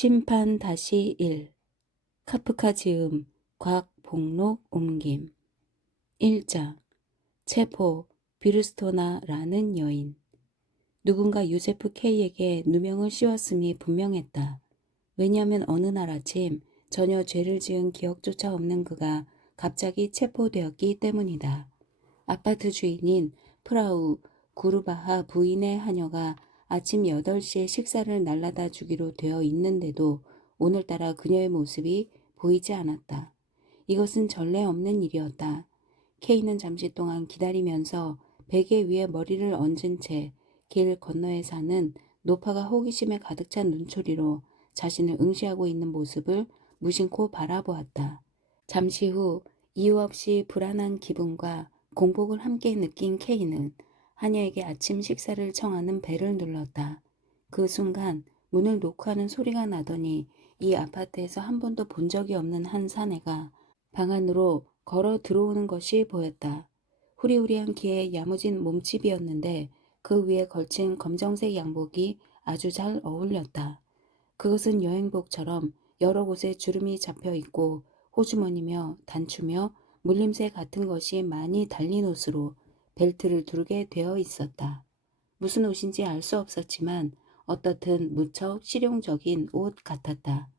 심판 다시 1. 카프카 지음 곽복록 옮김 1장 체포 비르스토나라는 여인. 누군가 요세프 K에게 누명을 씌웠음이 분명했다. 왜냐하면 어느 날 아침 전혀 죄를 지은 기억조차 없는 그가 갑자기 체포되었기 때문이다. 아파트 주인인 프라우 구르바하 부인의 하녀가 아침 8시에 식사를 날라다 주기로 되어 있는데도 오늘따라 그녀의 모습이 보이지 않았다. 이것은 전례 없는 일이었다. K는 잠시 동안 기다리면서 베개 위에 머리를 얹은 채 길 건너에 사는 노파가 호기심에 가득 찬 눈초리로 자신을 응시하고 있는 모습을 무심코 바라보았다. 잠시 후 이유 없이 불안한 기분과 공복을 함께 느낀 K는 하녀에게 아침 식사를 청하는 벨을 눌렀다. 그 순간 문을 노크하는 소리가 나더니 이 아파트에서 한 번도 본 적이 없는 한 사내가 방 안으로 걸어 들어오는 것이 보였다. 후리후리한 키에 야무진 몸집이었는데 그 위에 걸친 검정색 양복이 아주 잘 어울렸다. 그것은 여행복처럼 여러 곳에 주름이 잡혀 있고 호주머니며 단추며 물림새 같은 것이 많이 달린 옷으로 벨트를 두르게 되어 있었다. 무슨 옷인지 알 수 없었지만 어떻든 무척 실용적인 옷 같았다.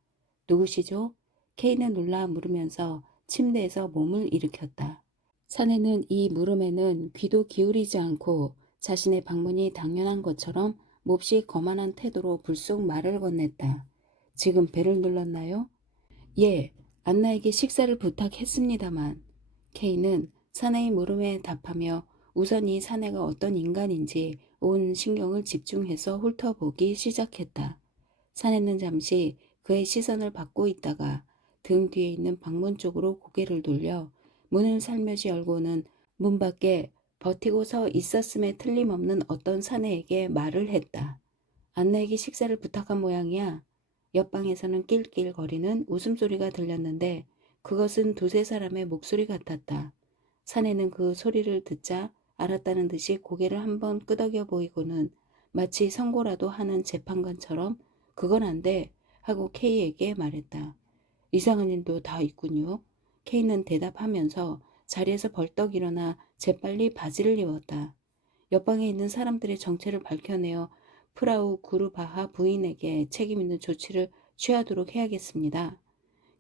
누구시죠? K는 놀라 물으면서 침대에서 몸을 일으켰다. 사내는 이 물음에는 귀도 기울이지 않고 자신의 방문이 당연한 것처럼 몹시 거만한 태도로 불쑥 말을 건넸다. 지금 배를 눌렀나요? 예, 안나에게 식사를 부탁했습니다만. K는 사내의 물음에 답하며 우선 이 사내가 어떤 인간인지 온 신경을 집중해서 훑어보기 시작했다. 사내는 잠시 그의 시선을 받고 있다가 등 뒤에 있는 방문 쪽으로 고개를 돌려 문을 살며시 열고는 문 밖에 버티고 서 있었음에 틀림없는 어떤 사내에게 말을 했다. 안나에게 식사를 부탁한 모양이야. 옆방에서는 낄낄거리는 웃음소리가 들렸는데 그것은 두세 사람의 목소리 같았다. 사내는 그 소리를 듣자 알았다는 듯이 고개를 한번 끄덕여 보이고는 마치 선고라도 하는 재판관처럼 그건 안 돼 하고 K에게 말했다. 이상한 일도 다 있군요. K는 대답하면서 자리에서 벌떡 일어나 재빨리 바지를 입었다. 옆방에 있는 사람들의 정체를 밝혀내어 프라우 구르바하 부인에게 책임있는 조치를 취하도록 해야겠습니다.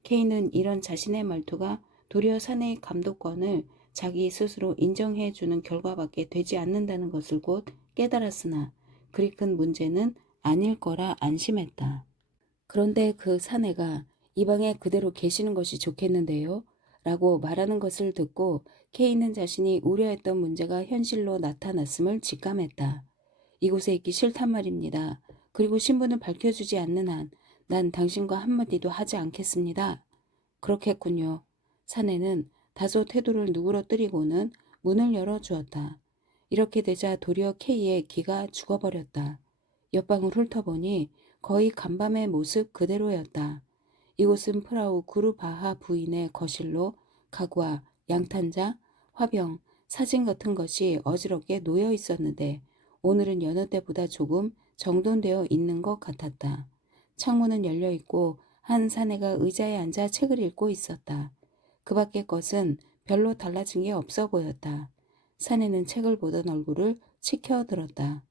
K는 이런 자신의 말투가 도리어 사내의 감독권을 자기 스스로 인정해주는 결과밖에 되지 않는다는 것을 곧 깨달았으나 그리 큰 문제는 아닐 거라 안심했다. 그런데 그 사내가 이 방에 그대로 계시는 것이 좋겠는데요? 라고 말하는 것을 듣고 K는 자신이 우려했던 문제가 현실로 나타났음을 직감했다. 이곳에 있기 싫단 말입니다. 그리고 신분을 밝혀주지 않는 한 난 당신과 한마디도 하지 않겠습니다. 그렇겠군요. 사내는 다소 태도를 누그러뜨리고는 문을 열어주었다. 이렇게 되자 도리어 K의 기가 죽어버렸다. 옆방을 훑어보니 거의 간밤의 모습 그대로였다. 이곳은 프라우 구르바하 부인의 거실로 가구와 양탄자, 화병, 사진 같은 것이 어지럽게 놓여 있었는데 오늘은 여느 때보다 조금 정돈되어 있는 것 같았다. 창문은 열려 있고 한 사내가 의자에 앉아 책을 읽고 있었다. 그 밖의 것은 별로 달라진 게 없어 보였다. 사내는 책을 보던 얼굴을 치켜들었다.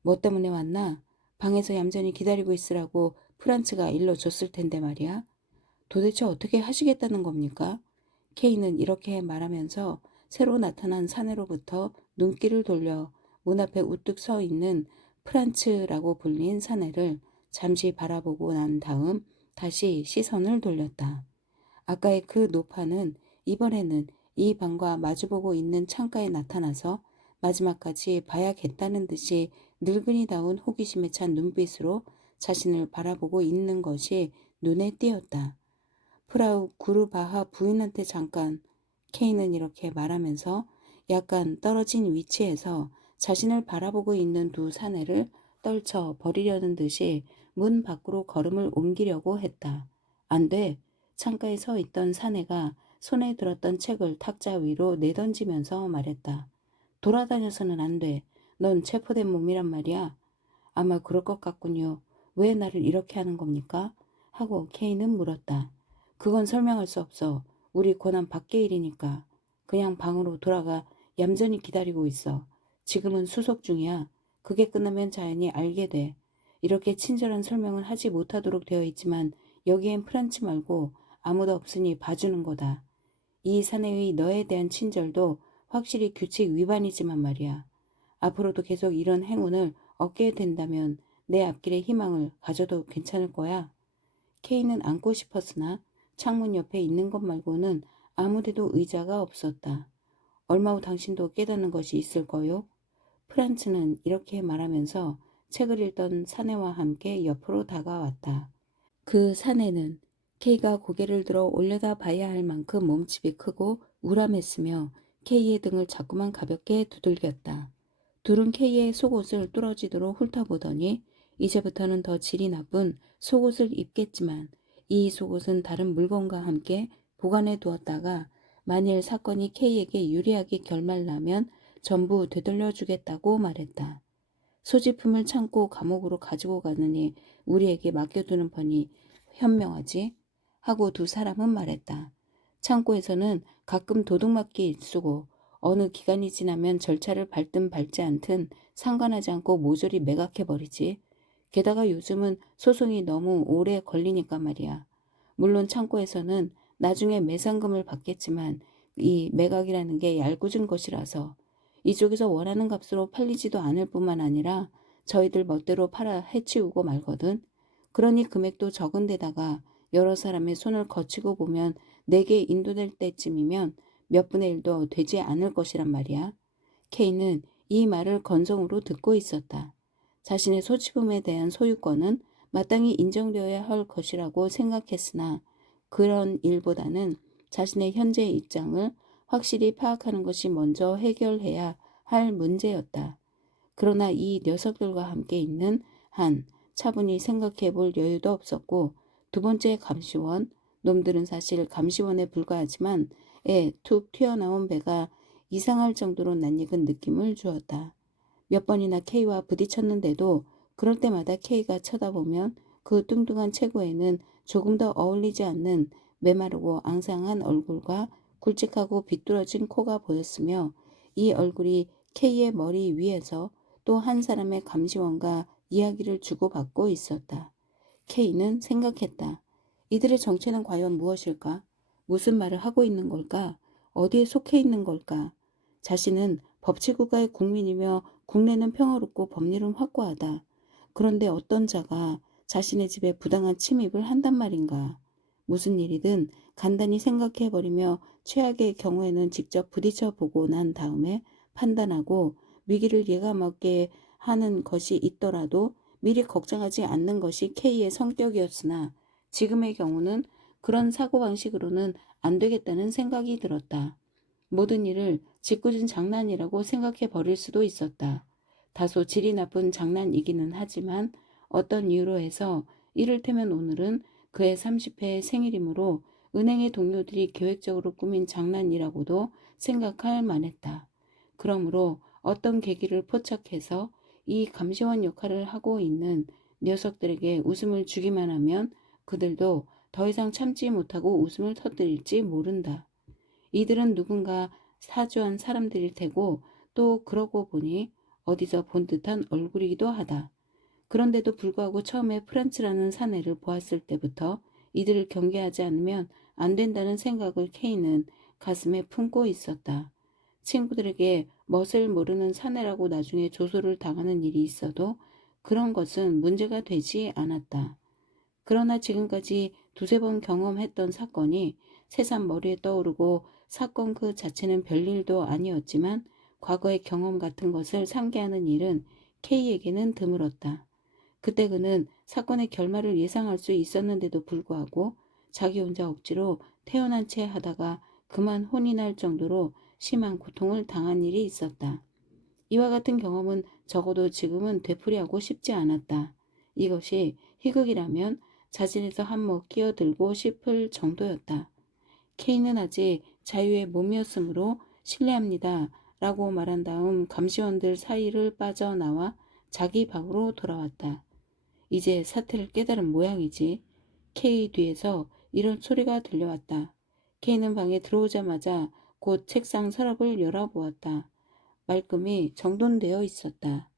뭐 때문에 왔나? 방에서 얌전히 기다리고 있으라고 프란츠가 일러줬을 텐데 말이야. 도대체 어떻게 하시겠다는 겁니까? K는 이렇게 말하면서 새로 나타난 사내로부터 눈길을 돌려 문 앞에 우뚝 서 있는 프란츠라고 불린 사내를 잠시 바라보고 난 다음 다시 시선을 돌렸다. 아까의 그 노파는 이번에는 이 방과 마주보고 있는 창가에 나타나서 마지막까지 봐야겠다는 듯이 늙은이다운 호기심에 찬 눈빛으로 자신을 바라보고 있는 것이 눈에 띄었다. 프라우 구르바하 부인한테 잠깐. K는 이렇게 말하면서 약간 떨어진 위치에서 자신을 바라보고 있는 두 사내를 떨쳐 버리려는 듯이 문 밖으로 걸음을 옮기려고 했다. 안 돼. 창가에 서 있던 사내가 손에 들었던 책을 탁자 위로 내던지면서 말했다. 돌아다녀서는 안 돼. 넌 체포된 몸이란 말이야. 아마 그럴 것 같군요. 왜 나를 이렇게 하는 겁니까? 하고 K는 물었다. 그건 설명할 수 없어. 우리 권한 밖의 일이니까. 그냥 방으로 돌아가 얌전히 기다리고 있어. 지금은 수속 중이야. 그게 끝나면 자연히 알게 돼. 이렇게 친절한 설명은 하지 못하도록 되어 있지만 여기엔 프란츠 말고 아무도 없으니 봐주는 거다. 이 사내의 너에 대한 친절도 확실히 규칙 위반이지만 말이야. 앞으로도 계속 이런 행운을 얻게 된다면 내 앞길에 희망을 가져도 괜찮을 거야. K는 앉고 싶었으나 창문 옆에 있는 것 말고는 아무데도 의자가 없었다. 얼마 후 당신도 깨닫는 것이 있을 거요. 프란츠는 이렇게 말하면서 책을 읽던 사내와 함께 옆으로 다가왔다. 그 사내는 K가 고개를 들어 올려다 봐야 할 만큼 몸집이 크고 우람했으며 K의 등을 자꾸만 가볍게 두들겼다. 둘은 K의 속옷을 뚫어지도록 훑어보더니 이제부터는 더 질이 나쁜 속옷을 입겠지만 이 속옷은 다른 물건과 함께 보관해 두었다가 만일 사건이 K에게 유리하게 결말나면 전부 되돌려주겠다고 말했다. 소지품을 창고 감옥으로 가지고 가느니 우리에게 맡겨두는 편이 현명하지? 하고 두 사람은 말했다. 창고에서는 가끔 도둑맞기 일쑤고 어느 기간이 지나면 절차를 밟든 밟지 않든 상관하지 않고 모조리 매각해버리지. 게다가 요즘은 소송이 너무 오래 걸리니까 말이야. 물론 창고에서는 나중에 매상금을 받겠지만 이 매각이라는 게 얄궂은 것이라서 이쪽에서 원하는 값으로 팔리지도 않을 뿐만 아니라 저희들 멋대로 팔아 해치우고 말거든. 그러니 금액도 적은 데다가 여러 사람의 손을 거치고 보면 내게 인도될 때쯤이면 몇 분의 1도 되지 않을 것이란 말이야. K는 이 말을 건성으로 듣고 있었다. 자신의 소지품에 대한 소유권은 마땅히 인정되어야 할 것이라고 생각했으나 그런 일보다는 자신의 현재 입장을 확실히 파악하는 것이 먼저 해결해야 할 문제였다. 그러나 이 녀석들과 함께 있는 한 차분히 생각해 볼 여유도 없었고 두 번째 감시원, 놈들은 사실 감시원에 불과하지만 애 툭 튀어나온 배가 이상할 정도로 낯익은 느낌을 주었다. 몇 번이나 K와 부딪혔는데도 그럴 때마다 K가 쳐다보면 그 뚱뚱한 체구에는 조금 더 어울리지 않는 메마르고 앙상한 얼굴과 굵직하고 비뚤어진 코가 보였으며 이 얼굴이 K의 머리 위에서 또 한 사람의 감시원과 이야기를 주고받고 있었다. K는 생각했다. 이들의 정체는 과연 무엇일까? 무슨 말을 하고 있는 걸까? 어디에 속해 있는 걸까? 자신은 법치국가의 국민이며 국내는 평화롭고 법률은 확고하다. 그런데 어떤 자가 자신의 집에 부당한 침입을 한단 말인가? 무슨 일이든 간단히 생각해버리며 최악의 경우에는 직접 부딪혀보고 난 다음에 판단하고 위기를 예감하게 하는 것이 있더라도 미리 걱정하지 않는 것이 K의 성격이었으나 지금의 경우는 그런 사고방식으로는 안 되겠다는 생각이 들었다. 모든 일을 짓궂은 장난이라고 생각해 버릴 수도 있었다. 다소 질이 나쁜 장난이기는 하지만 어떤 이유로 해서 이를테면 오늘은 그의 30회 생일이므로 은행의 동료들이 계획적으로 꾸민 장난이라고도 생각할 만했다. 그러므로 어떤 계기를 포착해서 이 감시원 역할을 하고 있는 녀석들에게 웃음을 주기만 하면 그들도 더 이상 참지 못하고 웃음을 터뜨릴지 모른다. 이들은 누군가 사주한 사람들일 테고 또 그러고 보니 어디서 본 듯한 얼굴이기도 하다. 그런데도 불구하고 처음에 프란츠라는 사내를 보았을 때부터 이들을 경계하지 않으면 안 된다는 생각을 K는 가슴에 품고 있었다. 친구들에게 멋을 모르는 사내라고 나중에 조소를 당하는 일이 있어도 그런 것은 문제가 되지 않았다. 그러나 지금까지 두세 번 경험했던 사건이 새삼 머리에 떠오르고 사건 그 자체는 별일도 아니었지만 과거의 경험 같은 것을 상기하는 일은 K에게는 드물었다. 그때 그는 사건의 결말을 예상할 수 있었는데도 불구하고 자기 혼자 억지로 태어난 채 하다가 그만 혼이 날 정도로 심한 고통을 당한 일이 있었다. 이와 같은 경험은 적어도 지금은 되풀이하고 싶지 않았다. 이것이 희극이라면 자진해서 한몫 끼어들고 싶을 정도였다. K는 아직 자유의 몸이었으므로 실례합니다. 라고 말한 다음 감시원들 사이를 빠져나와 자기 방으로 돌아왔다. 이제 사태를 깨달은 모양이지. K 뒤에서 이런 소리가 들려왔다. K는 방에 들어오자마자 곧 책상 서랍을 열어보았다. 말끔히 정돈되어 있었다.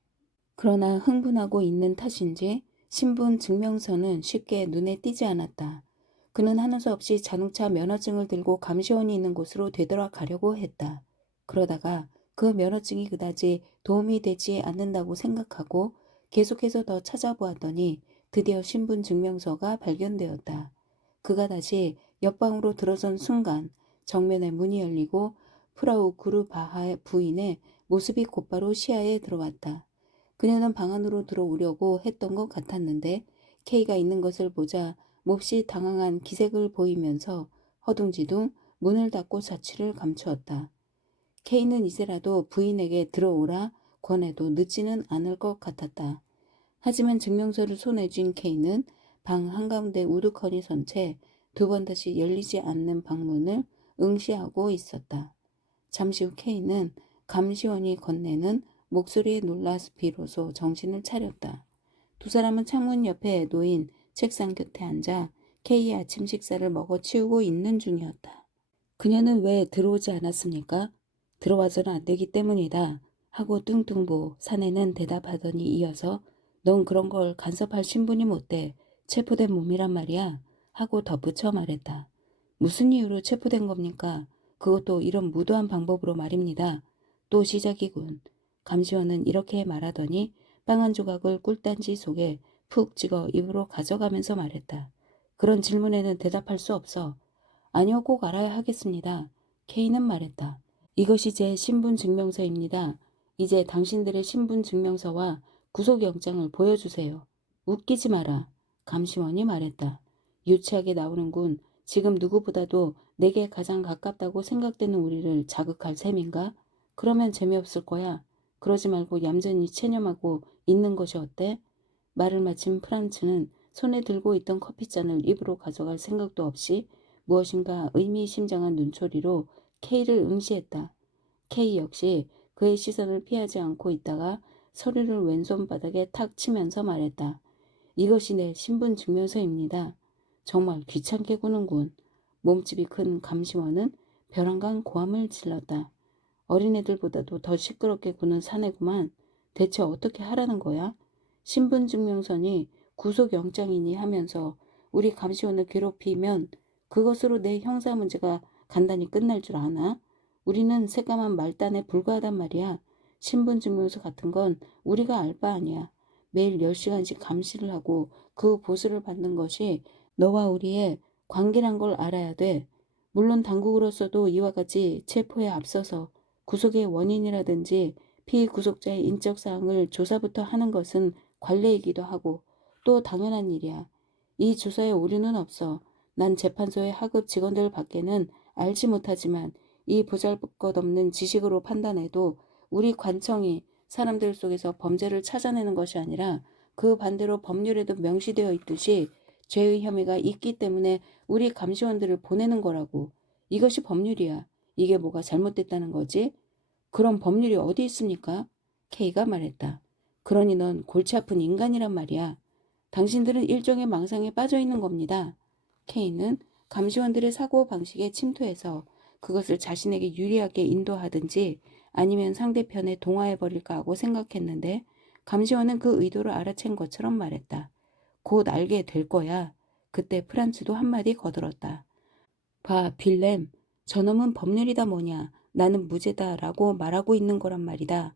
그러나 흥분하고 있는 탓인지 신분 증명서는 쉽게 눈에 띄지 않았다. 그는 하는 수 없이 자동차 면허증을 들고 감시원이 있는 곳으로 되돌아가려고 했다. 그러다가 그 면허증이 그다지 도움이 되지 않는다고 생각하고 계속해서 더 찾아보았더니 드디어 신분 증명서가 발견되었다. 그가 다시 옆방으로 들어선 순간 정면에 문이 열리고 프라우 구르바하 부인의 모습이 곧바로 시야에 들어왔다. 그녀는 방 안으로 들어오려고 했던 것 같았는데 K가 있는 것을 보자 몹시 당황한 기색을 보이면서 허둥지둥 문을 닫고 자취를 감추었다. K는 이제라도 부인에게 들어오라 권해도 늦지는 않을 것 같았다. 하지만 증명서를 손에 쥔 K는 방 한가운데 우두커니 선 채 두 번 다시 열리지 않는 방문을 응시하고 있었다. 잠시 후 K는 감시원이 건네는 목소리에 놀라 비로소 정신을 차렸다. 두 사람은 창문 옆에 놓인 책상 곁에 앉아 K의 아침 식사를 먹어 치우고 있는 중이었다. 그녀는 왜 들어오지 않았습니까? 들어와서는 안 되기 때문이다. 하고 뚱뚱보 사내는 대답하더니 이어서 넌 그런 걸 간섭할 신분이 못 돼. 체포된 몸이란 말이야. 하고 덧붙여 말했다. 무슨 이유로 체포된 겁니까? 그것도 이런 무도한 방법으로 말입니다. 또 시작이군. 감시원은 이렇게 말하더니 빵 한 조각을 꿀단지 속에 푹 찍어 입으로 가져가면서 말했다. 그런 질문에는 대답할 수 없어. 아니요, 꼭 알아야 하겠습니다. K는 말했다. 이것이 제 신분증명서입니다. 이제 당신들의 신분증명서와 구속영장을 보여주세요. 웃기지 마라. 감시원이 말했다. 유치하게 나오는군. 지금 누구보다도 내게 가장 가깝다고 생각되는 우리를 자극할 셈인가? 그러면 재미없을 거야. 그러지 말고 얌전히 체념하고 있는 것이 어때? 말을 마친 프란츠는 손에 들고 있던 커피잔을 입으로 가져갈 생각도 없이 무엇인가 의미심장한 눈초리로 K를 응시했다. K 역시 그의 시선을 피하지 않고 있다가 서류를 왼손바닥에 탁 치면서 말했다. 이것이 내 신분증명서입니다. 정말 귀찮게 구는군. 몸집이 큰 감시원은 벼랑간 고함을 질렀다. 어린애들보다도 더 시끄럽게 구는 사내구만. 대체 어떻게 하라는 거야? 신분증명서니 구속영장이니 하면서 우리 감시원을 괴롭히면 그것으로 내 형사 문제가 간단히 끝날 줄 아나? 우리는 새까만 말단에 불과하단 말이야. 신분증명서 같은 건 우리가 알 바 아니야. 매일 10시간씩 감시를 하고 그 보수를 받는 것이 너와 우리의 관계란 걸 알아야 돼. 물론 당국으로서도 이와 같이 체포에 앞서서 구속의 원인이라든지 피구속자의 인적사항을 조사부터 하는 것은 관례이기도 하고 또 당연한 일이야. 이 조사에 오류는 없어. 난 재판소의 하급 직원들 밖에는 알지 못하지만 이 보잘것없는 지식으로 판단해도 우리 관청이 사람들 속에서 범죄를 찾아내는 것이 아니라 그 반대로 법률에도 명시되어 있듯이 죄의 혐의가 있기 때문에 우리 감시원들을 보내는 거라고. 이것이 법률이야. 이게 뭐가 잘못됐다는 거지? 그런 법률이 어디 있습니까? K가 말했다. 그러니 넌 골치 아픈 인간이란 말이야. 당신들은 일종의 망상에 빠져 있는 겁니다. K는 감시원들의 사고방식에 침투해서 그것을 자신에게 유리하게 인도하든지 아니면 상대편에 동화해버릴까 하고 생각했는데 감시원은 그 의도를 알아챈 것처럼 말했다. 곧 알게 될 거야. 그때 프란츠도 한마디 거들었다. 봐, 빌렘. 저놈은 법률이다 뭐냐. 나는 무죄다 라고 말하고 있는 거란 말이다.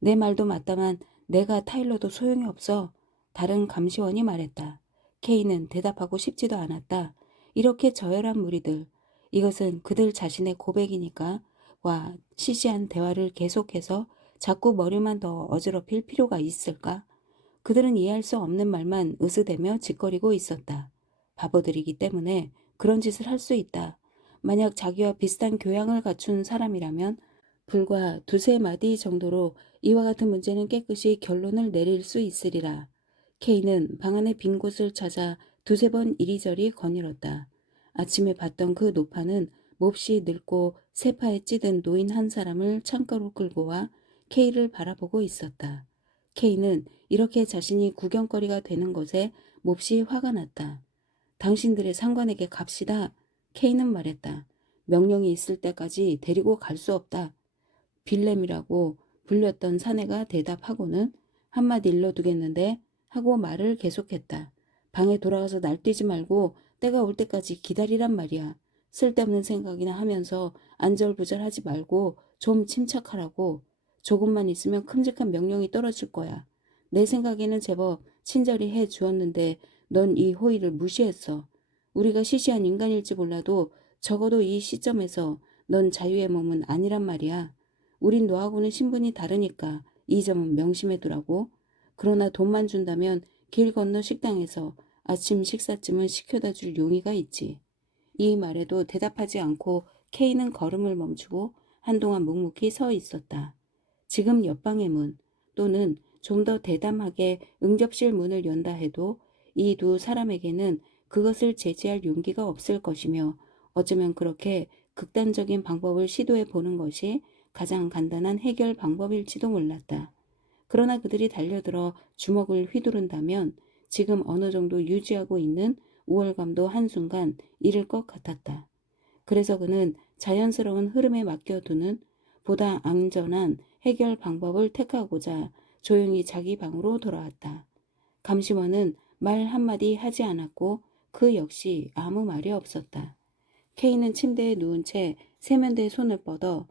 내 말도 맞다만 내가 타일러도 소용이 없어. 다른 감시원이 말했다. K는 대답하고 싶지도 않았다. 이렇게 저열한 무리들. 이것은 그들 자신의 고백이니까. 와, 시시한 대화를 계속해서 자꾸 머리만 더 어지럽힐 필요가 있을까? 그들은 이해할 수 없는 말만 으스대며 짓거리고 있었다. 바보들이기 때문에 그런 짓을 할 수 있다. 만약 자기와 비슷한 교양을 갖춘 사람이라면 불과 두세 마디 정도로 이와 같은 문제는 깨끗이 결론을 내릴 수 있으리라. K는 방 안의 빈 곳을 찾아 두세 번 이리저리 거닐었다. 아침에 봤던 그 노파는 몹시 늙고 세파에 찌든 노인 한 사람을 창가로 끌고 와 K를 바라보고 있었다. K는 이렇게 자신이 구경거리가 되는 것에 몹시 화가 났다. 당신들의 상관에게 갑시다. K는 말했다. 명령이 있을 때까지 데리고 갈 수 없다. 빌렘이라고 불렸던 사내가 대답하고는 한마디 일러두겠는데 하고 말을 계속했다. 방에 돌아가서 날뛰지 말고 때가 올 때까지 기다리란 말이야. 쓸데없는 생각이나 하면서 안절부절하지 말고 좀 침착하라고. 조금만 있으면 큼직한 명령이 떨어질 거야. 내 생각에는 제법 친절히 해 주었는데 넌 이 호의를 무시했어. 우리가 시시한 인간일지 몰라도 적어도 이 시점에서 넌 자유의 몸은 아니란 말이야. 우린 너하고는 신분이 다르니까 이 점은 명심해 두라고. 그러나 돈만 준다면 길 건너 식당에서 아침 식사쯤은 시켜다 줄 용의가 있지. 이 말에도 대답하지 않고 K는 걸음을 멈추고 한동안 묵묵히 서 있었다. 지금 옆방의 문 또는 좀 더 대담하게 응접실 문을 연다 해도 이 두 사람에게는 그것을 제지할 용기가 없을 것이며 어쩌면 그렇게 극단적인 방법을 시도해 보는 것이 가장 간단한 해결 방법일지도 몰랐다. 그러나 그들이 달려들어 주먹을 휘두른다면 지금 어느 정도 유지하고 있는 우월감도 한순간 잃을 것 같았다. 그래서 그는 자연스러운 흐름에 맡겨두는 보다 안전한 해결 방법을 택하고자 조용히 자기 방으로 돌아왔다. 감시원은 말 한마디 하지 않았고 그 역시 아무 말이 없었다. K는 침대에 누운 채 세면대에 손을 뻗어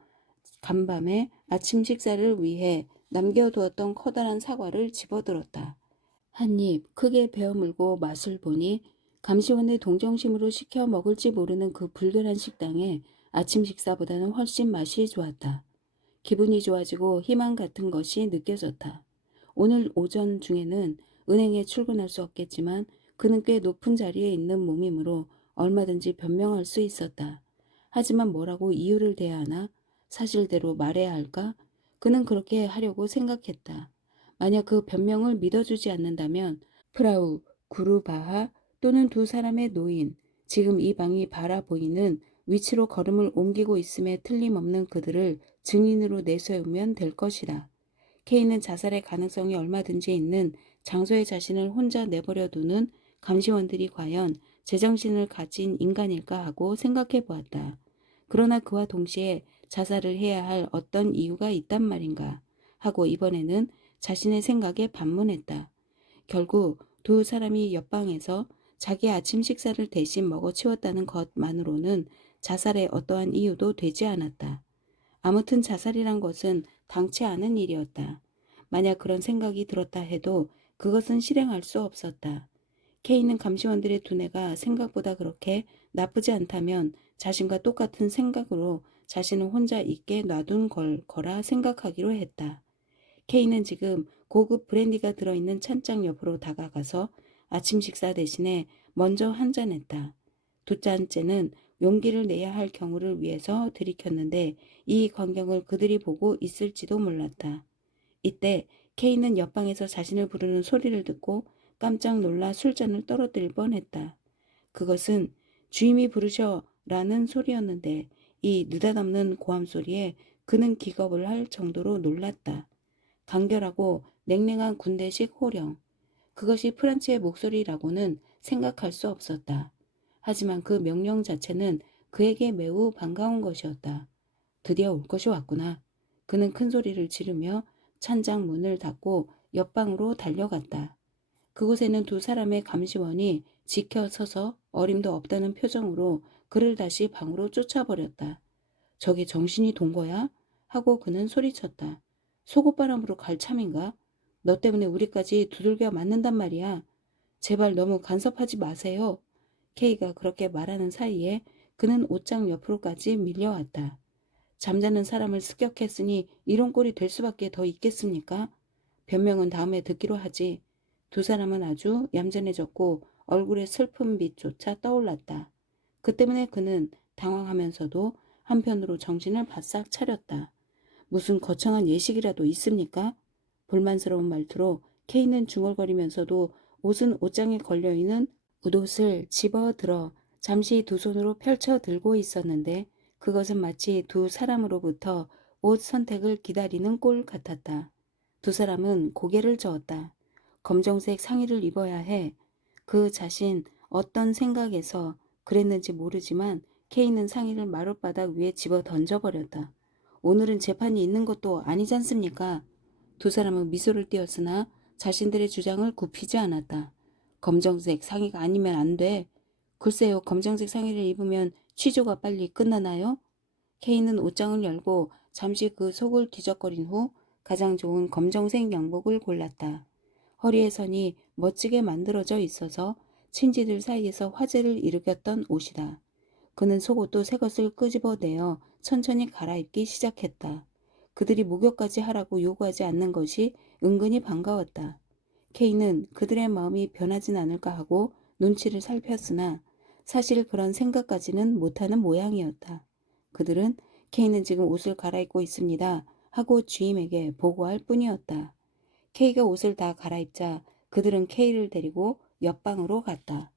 간밤에 아침 식사를 위해 남겨두었던 커다란 사과를 집어들었다. 한 입 크게 베어물고 맛을 보니 감시원의 동정심으로 시켜 먹을지 모르는 그 불결한 식당에 아침 식사보다는 훨씬 맛이 좋았다. 기분이 좋아지고 희망 같은 것이 느껴졌다. 오늘 오전 중에는 은행에 출근할 수 없겠지만 그는 꽤 높은 자리에 있는 몸이므로 얼마든지 변명할 수 있었다. 하지만 뭐라고 이유를 대야 하나? 사실대로 말해야 할까? 그는 그렇게 하려고 생각했다. 만약 그 변명을 믿어주지 않는다면 프라우 구루바하 또는 두 사람의 노인, 지금 이 방이 바라보이는 위치로 걸음을 옮기고 있음에 틀림없는 그들을 증인으로 내세우면 될 것이다. K는 자살의 가능성이 얼마든지 있는 장소에 자신을 혼자 내버려 두는 감시원들이 과연 제정신을 가진 인간일까 하고 생각해 보았다. 그러나 그와 동시에 자살을 해야 할 어떤 이유가 있단 말인가 하고 이번에는 자신의 생각에 반문했다. 결국 두 사람이 옆방에서 자기 아침 식사를 대신 먹어치웠다는 것만으로는 자살의 어떠한 이유도 되지 않았다. 아무튼 자살이란 것은 당치 않은 일이었다. 만약 그런 생각이 들었다 해도 그것은 실행할 수 없었다. K는 감시원들의 두뇌가 생각보다 그렇게 나쁘지 않다면 자신과 똑같은 생각으로 자신을 혼자 있게 놔둔 거라 생각하기로 했다. K는 지금 고급 브랜디가 들어있는 찬장 옆으로 다가가서 아침 식사 대신에 먼저 한 잔했다. 두 잔째는 용기를 내야 할 경우를 위해서 들이켰는데 이 광경을 그들이 보고 있을지도 몰랐다. 이때 K는 옆방에서 자신을 부르는 소리를 듣고 깜짝 놀라 술잔을 떨어뜨릴 뻔했다. 그것은 주임이 부르셔라는 소리였는데 이 느닷없는 고함 소리에 그는 기겁을 할 정도로 놀랐다. 간결하고 냉랭한 군대식 호령. 그것이 프란츠의 목소리라고는 생각할 수 없었다. 하지만 그 명령 자체는 그에게 매우 반가운 것이었다. 드디어 올 것이 왔구나. 그는 큰 소리를 지르며 찬장 문을 닫고 옆방으로 달려갔다. 그곳에는 두 사람의 감시원이 지켜서서 어림도 없다는 표정으로 그를 다시 방으로 쫓아버렸다. 저게 정신이 돈 거야? 하고 그는 소리쳤다. 속옷바람으로 갈 참인가? 너 때문에 우리까지 두들겨 맞는단 말이야. 제발 너무 간섭하지 마세요. K가 그렇게 말하는 사이에 그는 옷장 옆으로까지 밀려왔다. 잠자는 사람을 습격했으니 이런 꼴이 될 수밖에 더 있겠습니까? 변명은 다음에 듣기로 하지. 두 사람은 아주 얌전해졌고 얼굴에 슬픈 빛조차 떠올랐다. 그 때문에 그는 당황하면서도 한편으로 정신을 바싹 차렸다. 무슨 거창한 예식이라도 있습니까? 불만스러운 말투로 K는 중얼거리면서도 옷은 옷장에 걸려있는 웃옷을 집어들어 잠시 두 손으로 펼쳐 들고 있었는데 그것은 마치 두 사람으로부터 옷 선택을 기다리는 꼴 같았다. 두 사람은 고개를 저었다. 검정색 상의를 입어야 해. 그 자신 어떤 생각에서 그랬는지 모르지만 K는 상의를 마룻바닥 위에 집어 던져버렸다. 오늘은 재판이 있는 것도 아니지 않습니까? 두 사람은 미소를 띄었으나 자신들의 주장을 굽히지 않았다. 검정색 상의가 아니면 안 돼. 글쎄요, 검정색 상의를 입으면 취조가 빨리 끝나나요? K는 옷장을 열고 잠시 그 속을 뒤적거린 후 가장 좋은 검정색 양복을 골랐다. 허리에 선이 멋지게 만들어져 있어서 친지들 사이에서 화제를 일으켰던 옷이다. 그는 속옷도 새 것을 끄집어내어 천천히 갈아입기 시작했다. 그들이 목욕까지 하라고 요구하지 않는 것이 은근히 반가웠다. K는 그들의 마음이 변하진 않을까 하고 눈치를 살폈으나 사실 그런 생각까지는 못하는 모양이었다. 그들은 K는 지금 옷을 갈아입고 있습니다 하고 주임에게 보고할 뿐이었다. K가 옷을 다 갈아입자 그들은 K를 데리고 옆방으로 갔다.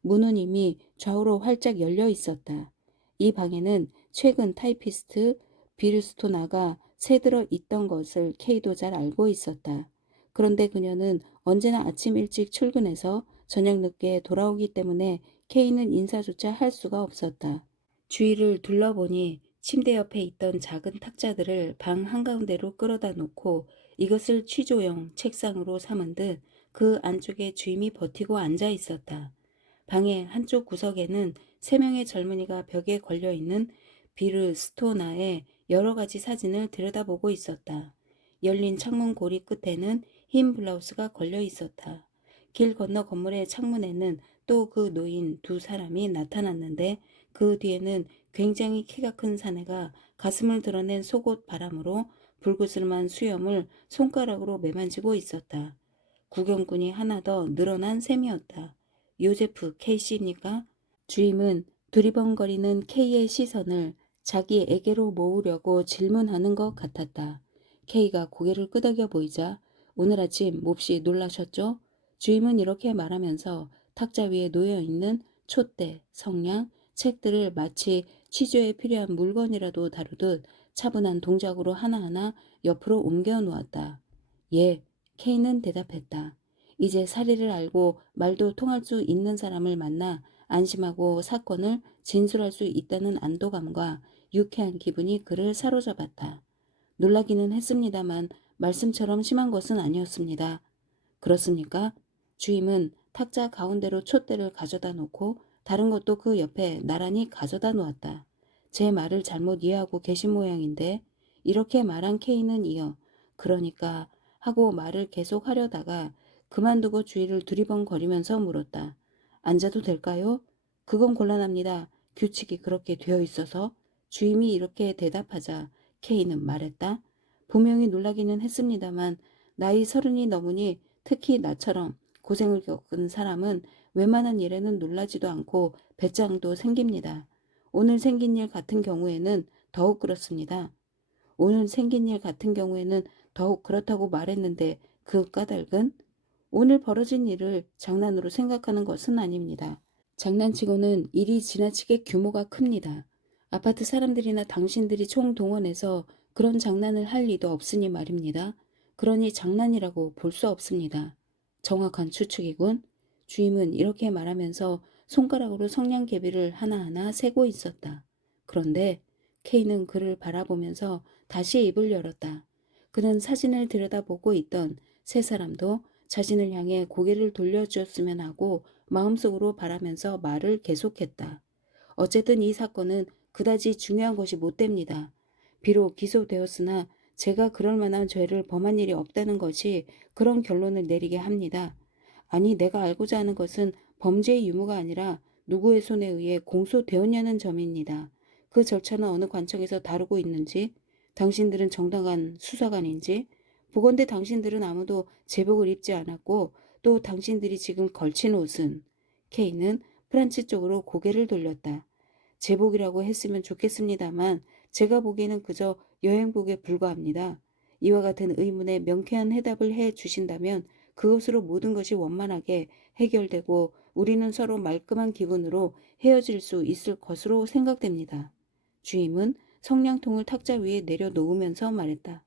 문은 이미 좌우로 활짝 열려 있었다. 이 방에는 최근 타이피스트 비르스토나가 새들어 있던 것을 K도 잘 알고 있었다. 그런데 그녀는 언제나 아침 일찍 출근해서 저녁 늦게 돌아오기 때문에 K는 인사조차 할 수가 없었다. 주위를 둘러보니 침대 옆에 있던 작은 탁자들을 방 한가운데로 끌어다 놓고 이것을 취조용 책상으로 삼은 듯 그 안쪽에 주임이 버티고 앉아 있었다. 방의 한쪽 구석에는 3명의 젊은이가 벽에 걸려있는 비르 스토나의 여러 가지 사진을 들여다보고 있었다. 열린 창문 고리 끝에는 흰 블라우스가 걸려 있었다. 길 건너 건물의 창문에는 또 그 노인 두 사람이 나타났는데 그 뒤에는 굉장히 키가 큰 사내가 가슴을 드러낸 속옷 바람으로 불그스름한 수염을 손가락으로 매만지고 있었다. 구경꾼이 하나 더 늘어난 셈이었다. 요제프 K씨입니까? 주임은 두리번거리는 K의 시선을 자기에게로 모으려고 질문하는 것 같았다. K가 고개를 끄덕여 보이자 오늘 아침 몹시 놀라셨죠? 주임은 이렇게 말하면서 탁자 위에 놓여있는 촛대, 성냥, 책들을 마치 취조에 필요한 물건이라도 다루듯 차분한 동작으로 하나하나 옆으로 옮겨 놓았다. 예, K는 대답했다. 이제 사리를 알고 말도 통할 수 있는 사람을 만나 안심하고 사건을 진술할 수 있다는 안도감과 유쾌한 기분이 그를 사로잡았다. 놀라기는 했습니다만 말씀처럼 심한 것은 아니었습니다. 그렇습니까? 주임은 탁자 가운데로 촛대를 가져다 놓고 다른 것도 그 옆에 나란히 가져다 놓았다. 제 말을 잘못 이해하고 계신 모양인데 이렇게 말한 K는 이어 그러니까 하고 말을 계속 하려다가 그만두고 주위를 두리번거리면서 물었다. 앉아도 될까요? 그건 곤란합니다. 규칙이 그렇게 되어 있어서 주임이 이렇게 대답하자 K는 말했다. 분명히 놀라기는 했습니다만 나이 30이 넘으니 특히 나처럼 고생을 겪은 사람은 웬만한 일에는 놀라지도 않고 배짱도 생깁니다. 오늘 생긴 일 같은 경우에는 더욱 그렇습니다. 오늘 생긴 일 같은 경우에는 더욱 그렇다고 말했는데 그 까닭은 오늘 벌어진 일을 장난으로 생각하는 것은 아닙니다. 장난치고는 일이 지나치게 규모가 큽니다. 아파트 사람들이나 당신들이 총동원해서 그런 장난을 할 리도 없으니 말입니다. 그러니 장난이라고 볼 수 없습니다. 정확한 추측이군. 주임은 이렇게 말하면서 손가락으로 성냥개비를 하나하나 세고 있었다. 그런데 K는 그를 바라보면서 다시 입을 열었다. 그는 사진을 들여다보고 있던 세 사람도 자신을 향해 고개를 돌려주었으면 하고 마음속으로 바라면서 말을 계속했다. 어쨌든 이 사건은 그다지 중요한 것이 못 됩니다. 비록 기소되었으나 제가 그럴 만한 죄를 범한 일이 없다는 것이 그런 결론을 내리게 합니다. 아니 내가 알고자 하는 것은 범죄의 유무가 아니라 누구의 손에 의해 공소되었냐는 점입니다. 그 절차는 어느 관청에서 다루고 있는지, 당신들은 정당한 수사관인지, 보건대 당신들은 아무도 제복을 입지 않았고 또 당신들이 지금 걸친 옷은 K는 프란츠 쪽으로 고개를 돌렸다. 제복이라고 했으면 좋겠습니다만 제가 보기에는 그저 여행복에 불과합니다. 이와 같은 의문에 명쾌한 해답을 해 주신다면 그것으로 모든 것이 원만하게 해결되고 우리는 서로 말끔한 기분으로 헤어질 수 있을 것으로 생각됩니다. 주임은 성냥통을 탁자 위에 내려놓으면서 말했다.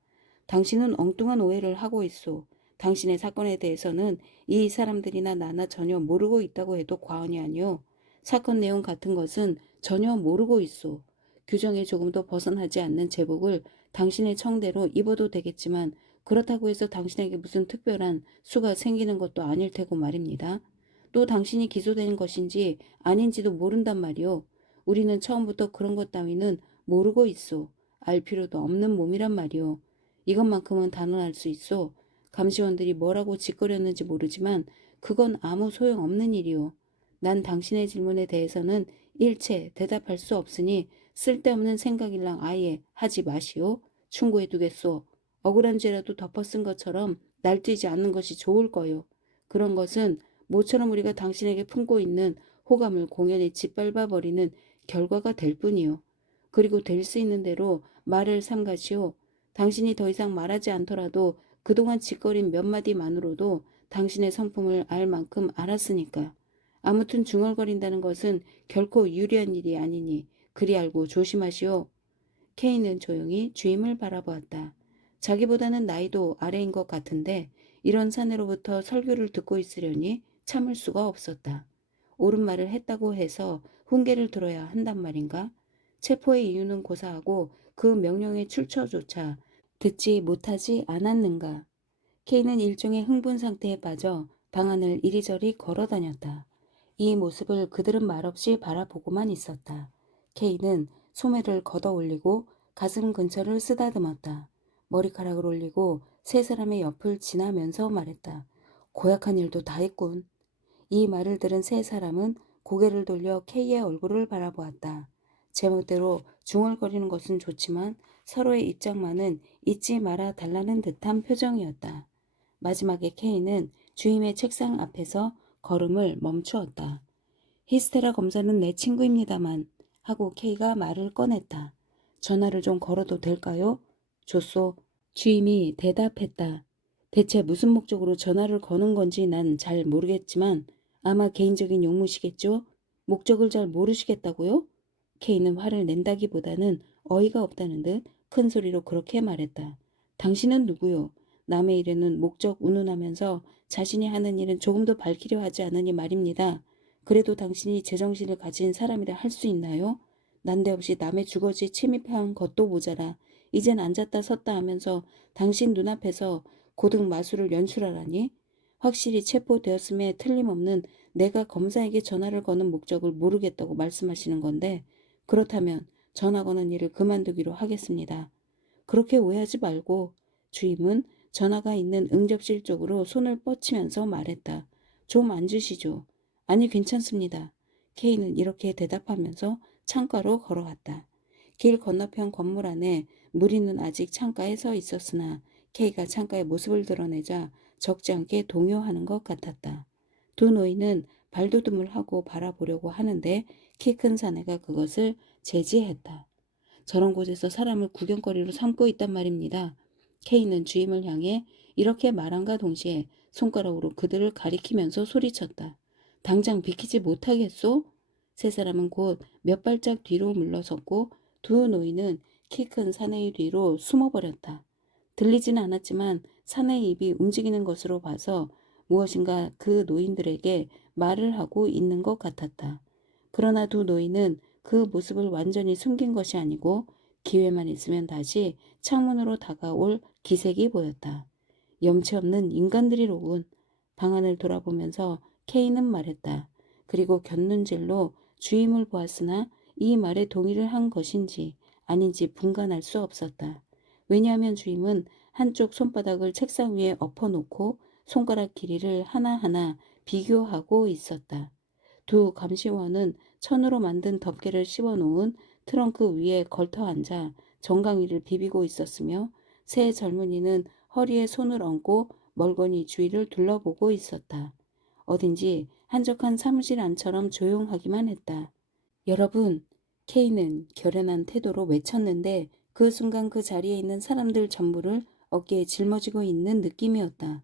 당신은 엉뚱한 오해를 하고 있소. 당신의 사건에 대해서는 이 사람들이나 나나 전혀 모르고 있다고 해도 과언이 아니오. 사건 내용 같은 것은 전혀 모르고 있소. 규정에 조금도 벗어나지 않는 제복을 당신의 청대로 입어도 되겠지만 그렇다고 해서 당신에게 무슨 특별한 수가 생기는 것도 아닐 테고 말입니다. 또 당신이 기소되는 것인지 아닌지도 모른단 말이오. 우리는 처음부터 그런 것 따위는 모르고 있소. 알 필요도 없는 몸이란 말이오. 이것만큼은 단언할 수 있소. 감시원들이 뭐라고 짓거렸는지 모르지만 그건 아무 소용없는 일이오. 난 당신의 질문에 대해서는 일체 대답할 수 없으니 쓸데없는 생각일랑 아예 하지 마시오. 충고해 두겠소. 억울한 죄라도 덮어 쓴 것처럼 날뛰지 않는 것이 좋을 거요. 그런 것은 모처럼 우리가 당신에게 품고 있는 호감을 공연히 짓밟아버리는 결과가 될 뿐이요. 그리고 될 수 있는 대로 말을 삼가시오. 당신이 더 이상 말하지 않더라도 그동안 짓거린 몇 마디만으로도 당신의 성품을 알 만큼 알았으니까. 아무튼 중얼거린다는 것은 결코 유리한 일이 아니니 그리 알고 조심하시오. 케인은 조용히 주임을 바라보았다. 자기보다는 나이도 아래인 것 같은데 이런 사내로부터 설교를 듣고 있으려니 참을 수가 없었다. 옳은 말을 했다고 해서 훈계를 들어야 한단 말인가? 체포의 이유는 고사하고 그 명령의 출처조차 듣지 못하지 않았는가? 케인은 일종의 흥분 상태에 빠져 방안을 이리저리 걸어 다녔다. 이 모습을 그들은 말없이 바라보고만 있었다. 케인은 소매를 걷어 올리고 가슴 근처를 쓰다듬었다. 머리카락을 올리고 세 사람의 옆을 지나면서 말했다. 고약한 일도 다 했군. 이 말을 들은 세 사람은 고개를 돌려 K의 얼굴을 바라보았다. 제멋대로 중얼거리는 것은 좋지만 서로의 입장만은 잊지 말아 달라는 듯한 표정이었다. 마지막에 K는 주임의 책상 앞에서 걸음을 멈추었다. 히스테라 검사는 내 친구입니다만 하고 K가 말을 꺼냈다. 전화를 좀 걸어도 될까요? 좋소. 주임이 대답했다. 대체 무슨 목적으로 전화를 거는 건지 난 잘 모르겠지만 아마 개인적인 용무시겠죠? 목적을 잘 모르시겠다고요? K는 화를 낸다기보다는 어이가 없다는 듯 큰 소리로 그렇게 말했다. 당신은 누구요? 남의 일에는 목적 운운하면서 자신이 하는 일은 조금도 밝히려 하지 않으니 말입니다. 그래도 당신이 제정신을 가진 사람이라 할 수 있나요? 난데없이 남의 주거지에 침입한 것도 모자라 이젠 앉았다 섰다 하면서 당신 눈앞에서 고등 마술을 연출하라니? 확실히 체포되었음에 틀림없는 내가 검사에게 전화를 거는 목적을 모르겠다고 말씀하시는 건데 그렇다면 전화 거는 일을 그만두기로 하겠습니다. 그렇게 오해하지 말고 주임은 전화가 있는 응접실 쪽으로 손을 뻗치면서 말했다. 좀 앉으시죠. 아니 괜찮습니다. K는 이렇게 대답하면서 창가로 걸어갔다. 길 건너편 건물 안에 무리는 아직 창가에 서 있었으나 K가 창가의 모습을 드러내자 적지 않게 동요하는 것 같았다. 두 노인은 발돋움을 하고 바라보려고 하는데 키 큰 사내가 그것을 제지했다. 저런 곳에서 사람을 구경거리로 삼고 있단 말입니다. K는 주임을 향해 이렇게 말함과 동시에 손가락으로 그들을 가리키면서 소리쳤다. 당장 비키지 못하겠소? 세 사람은 곧 몇 발짝 뒤로 물러섰고 두 노인은 키 큰 사내의 뒤로 숨어버렸다. 들리지는 않았지만 사내의 입이 움직이는 것으로 봐서 무엇인가 그 노인들에게 말을 하고 있는 것 같았다. 그러나 두 노인은 그 모습을 완전히 숨긴 것이 아니고 기회만 있으면 다시 창문으로 다가올 기색이 보였다. 염치 없는 인간들이로군. 방안을 돌아보면서 K는 말했다. 그리고 곁눈질로 주임을 보았으나 이 말에 동의를 한 것인지 아닌지 분간할 수 없었다. 왜냐하면 주임은 한쪽 손바닥을 책상 위에 엎어놓고 손가락 길이를 하나하나 비교하고 있었다. 두 감시원은 천으로 만든 덮개를 씌워놓은 트렁크 위에 걸터 앉아 정강이를 비비고 있었으며 새 젊은이는 허리에 손을 얹고 멀거니 주위를 둘러보고 있었다. 어딘지 한적한 사무실 안처럼 조용하기만 했다. 여러분, K는 결연한 태도로 외쳤는데 그 순간 그 자리에 있는 사람들 전부를 어깨에 짊어지고 있는 느낌이었다.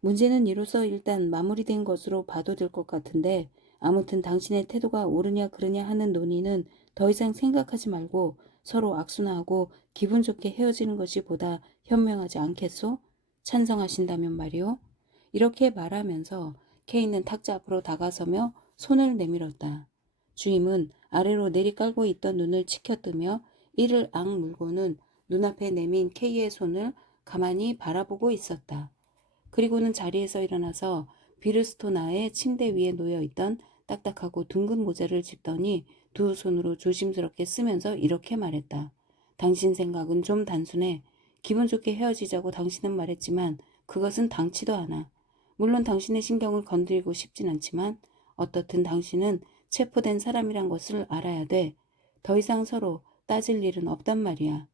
문제는 이로써 일단 마무리된 것으로 봐도 될 것 같은데 아무튼 당신의 태도가 옳으냐 그르냐 하는 논의는 더 이상 생각하지 말고 서로 악수나 하고 기분 좋게 헤어지는 것이 보다 현명하지 않겠소? 찬성하신다면 말이오. 이렇게 말하면서 K는 탁자 앞으로 다가서며 손을 내밀었다. 주임은 아래로 내리깔고 있던 눈을 치켜뜨며 이를 악물고는 눈앞에 내민 K의 손을 가만히 바라보고 있었다. 그리고는 자리에서 일어나서 비르스토나의 침대 위에 놓여있던 딱딱하고 둥근 모자를 짚더니 두 손으로 조심스럽게 쓰면서 이렇게 말했다. 당신 생각은 좀 단순해. 기분 좋게 헤어지자고 당신은 말했지만 그것은 당치도 않아. 물론 당신의 신경을 건드리고 싶진 않지만 어떻든 당신은 체포된 사람이란 것을 알아야 돼. 더 이상 서로 따질 일은 없단 말이야.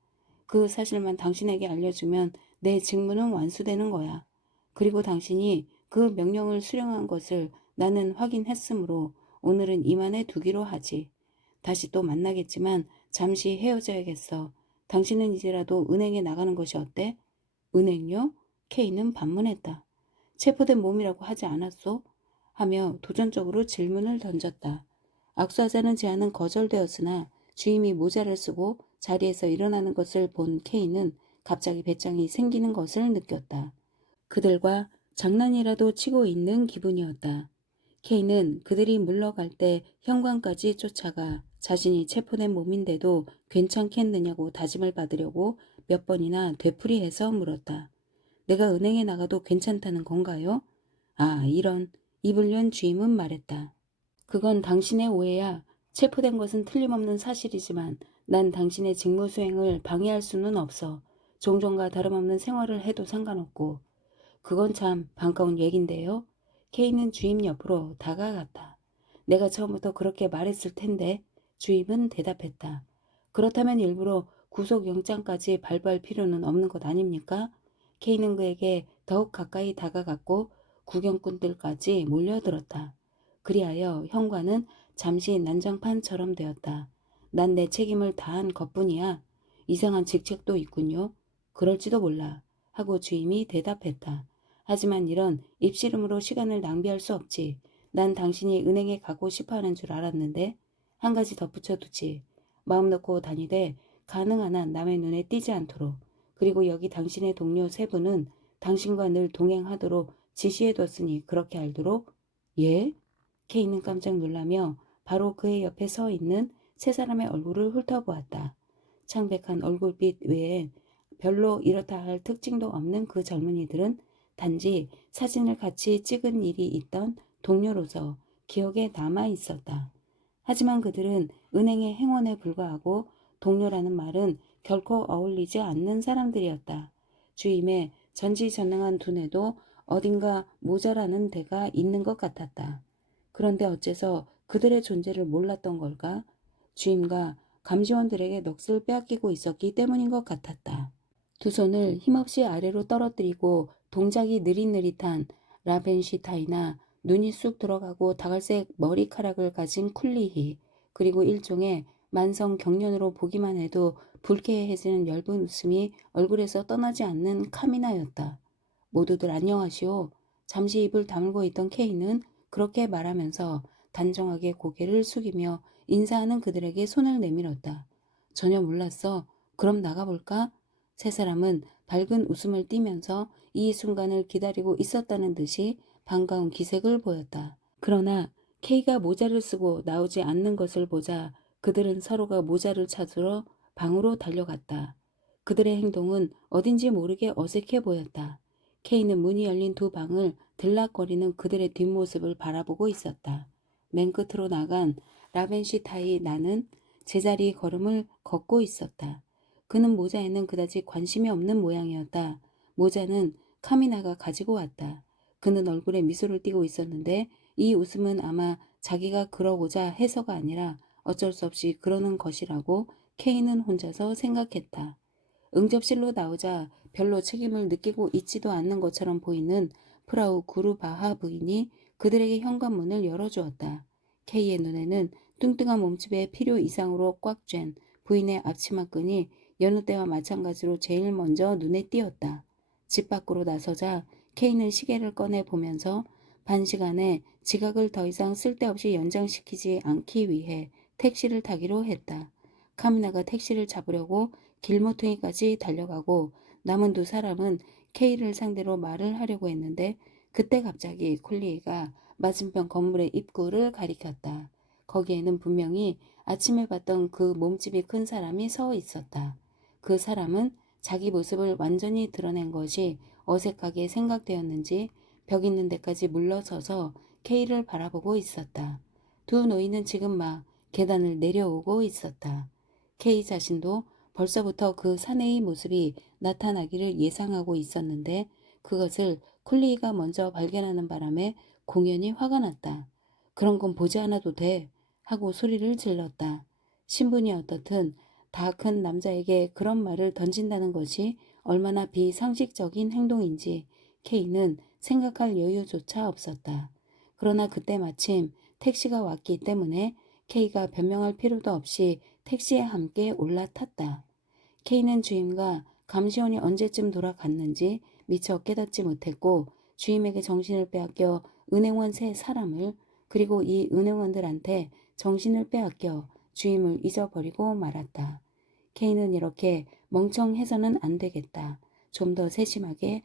그 사실만 당신에게 알려주면 내 직무는 완수되는 거야. 그리고 당신이 그 명령을 수령한 것을 나는 확인했으므로 오늘은 이만해 두기로 하지. 다시 또 만나겠지만 잠시 헤어져야겠어. 당신은 이제라도 은행에 나가는 것이 어때? 은행요? K는 반문했다. 체포된 몸이라고 하지 않았소? 하며 도전적으로 질문을 던졌다. 악수하자는 제안은 거절되었으나 주임이 모자를 쓰고 자리에서 일어나는 것을 본 K는 갑자기 배짱이 생기는 것을 느꼈다. 그들과 장난이라도 치고 있는 기분이었다. K는 그들이 물러갈 때 현관까지 쫓아가 자신이 체포된 몸인데도 괜찮겠느냐고 다짐을 받으려고 몇 번이나 되풀이해서 물었다. 내가 은행에 나가도 괜찮다는 건가요? 아, 이런. 입을 연 주임은 말했다. 그건 당신의 오해야. 체포된 것은 틀림없는 사실이지만 난 당신의 직무 수행을 방해할 수는 없어. 종종과 다름없는 생활을 해도 상관없고. 그건 참 반가운 얘긴데요. K는 주임 옆으로 다가갔다. 내가 처음부터 그렇게 말했을 텐데. 주임은 대답했다. 그렇다면 일부러 구속영장까지 발부할 필요는 없는 것 아닙니까? K는 그에게 더욱 가까이 다가갔고 구경꾼들까지 몰려들었다. 그리하여 현관은 잠시 난장판처럼 되었다. 난 내 책임을 다한 것뿐이야. 이상한 직책도 있군요. 그럴지도 몰라. 하고 주임이 대답했다. 하지만 이런 입씨름으로 시간을 낭비할 수 없지. 난 당신이 은행에 가고 싶어하는 줄 알았는데. 한 가지 덧붙여 두지. 마음 놓고 다니되 가능한 한 남의 눈에 띄지 않도록. 그리고 여기 당신의 동료 세 분은 당신과 늘 동행하도록 지시해뒀으니 그렇게 알도록. 예? K는 깜짝 놀라며 바로 그의 옆에 서 있는 세 사람의 얼굴을 훑어보았다. 창백한 얼굴빛 외에 별로 이렇다 할 특징도 없는 그 젊은이들은 단지 사진을 같이 찍은 일이 있던 동료로서 기억에 남아 있었다. 하지만 그들은 은행의 행원에 불과하고 동료라는 말은 결코 어울리지 않는 사람들이었다. 주임의 전지전능한 두뇌도 어딘가 모자라는 데가 있는 것 같았다. 그런데 어째서 그들의 존재를 몰랐던 걸까? 주임과 감시원들에게 넋을 빼앗기고 있었기 때문인 것 같았다. 두 손을 힘없이 아래로 떨어뜨리고 동작이 느릿느릿한 라벤시타이나 눈이 쑥 들어가고 다갈색 머리카락을 가진 쿨리히 그리고 일종의 만성 경련으로 보기만 해도 불쾌해지는 엷은 웃음이 얼굴에서 떠나지 않는 카미나였다. 모두들 안녕하시오. 잠시 입을 다물고 있던 K는 그렇게 말하면서 단정하게 고개를 숙이며 인사하는 그들에게 손을 내밀었다. 전혀 몰랐어. 그럼 나가볼까? 세 사람은 밝은 웃음을 띠면서 이 순간을 기다리고 있었다는 듯이 반가운 기색을 보였다. 그러나 K가 모자를 쓰고 나오지 않는 것을 보자 그들은 서로가 모자를 찾으러 방으로 달려갔다. 그들의 행동은 어딘지 모르게 어색해 보였다. K는 문이 열린 두 방을 들락거리는 그들의 뒷모습을 바라보고 있었다. 맨 끝으로 나간 라벤시타이 나는 제자리 걸음을 걷고 있었다. 그는 모자에는 그다지 관심이 없는 모양이었다. 모자는 카미나가 가지고 왔다. 그는 얼굴에 미소를 띠고 있었는데 이 웃음은 아마 자기가 그러고자 해서가 아니라 어쩔 수 없이 그러는 것이라고 K는 혼자서 생각했다. 응접실로 나오자 별로 책임을 느끼고 있지도 않는 것처럼 보이는 프라우 구르바하 부인이 그들에게 현관문을 열어주었다. K의 눈에는 뚱뚱한 몸집에 필요 이상으로 꽉 쨘 부인의 앞치마끈이 여느 때와 마찬가지로 제일 먼저 눈에 띄었다. 집 밖으로 나서자 K는 시계를 꺼내 보면서 반시간에 지각을 더 이상 쓸데없이 연장시키지 않기 위해 택시를 타기로 했다. 카미나가 택시를 잡으려고 길모퉁이까지 달려가고 남은 두 사람은 K를 상대로 말을 하려고 했는데 그때 갑자기 콜리가 맞은편 건물의 입구를 가리켰다. 거기에는 분명히 아침에 봤던 그 몸집이 큰 사람이 서 있었다. 그 사람은 자기 모습을 완전히 드러낸 것이 어색하게 생각되었는지 벽 있는 데까지 물러서서 K를 바라보고 있었다. 두 노인은 지금 막 계단을 내려오고 있었다. K 자신도 벌써부터 그 사내의 모습이 나타나기를 예상하고 있었는데 그것을 콜리가 먼저 발견하는 바람에 공연히 화가 났다. 그런 건 보지 않아도 돼 하고 소리를 질렀다. 신분이 어떻든 다 큰 남자에게 그런 말을 던진다는 것이 얼마나 비상식적인 행동인지 K는 생각할 여유조차 없었다. 그러나 그때 마침 택시가 왔기 때문에 K가 변명할 필요도 없이 택시에 함께 올라탔다. K는 주임과 감시원이 언제쯤 돌아갔는지 미처 깨닫지 못했고 주임에게 정신을 빼앗겨 은행원 세 사람을 그리고 이 은행원들한테 정신을 빼앗겨 주임을 잊어버리고 말았다. K는 이렇게 멍청해서는 안 되겠다. 좀 더 세심하게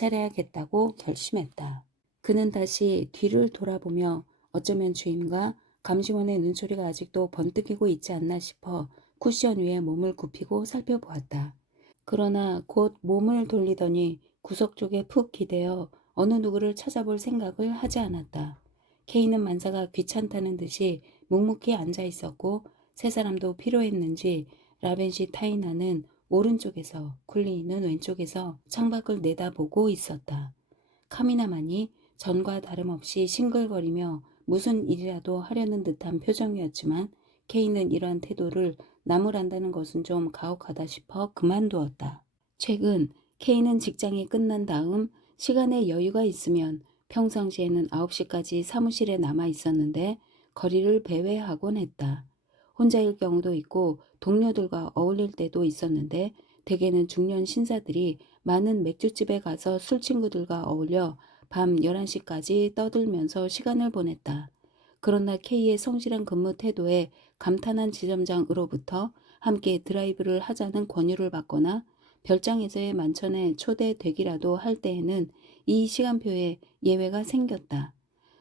관찰해야겠다고 결심했다. 그는 다시 뒤를 돌아보며 어쩌면 주임과 감시원의 눈초리가 아직도 번뜩이고 있지 않나 싶어 쿠션 위에 몸을 굽히고 살펴보았다. 그러나 곧 몸을 돌리더니 구석 쪽에 푹 기대어 어느 누구를 찾아볼 생각을 하지 않았다. K는 만사가 귀찮다는 듯이 묵묵히 앉아 있었고 세 사람도 필요했는지 라벤시 타이나는 오른쪽에서 쿨리는 왼쪽에서 창밖을 내다보고 있었다. 카미나만이 전과 다름없이 싱글거리며 무슨 일이라도 하려는 듯한 표정이었지만 K는 이러한 태도를 나무란다는 것은 좀 가혹하다 싶어 그만두었다. 최근 K는 직장이 끝난 다음 시간에 여유가 있으면 평상시에는 9시까지 사무실에 남아 있었는데 거리를 배회하곤 했다. 혼자일 경우도 있고 동료들과 어울릴 때도 있었는데 대개는 중년 신사들이 많은 맥주집에 가서 술 친구들과 어울려 밤 11시까지 떠들면서 시간을 보냈다. 그러나 K의 성실한 근무 태도에 감탄한 지점장으로부터 함께 드라이브를 하자는 권유를 받거나 별장에서의 만찬에 초대되기라도 할 때에는 이 시간표에 예외가 생겼다.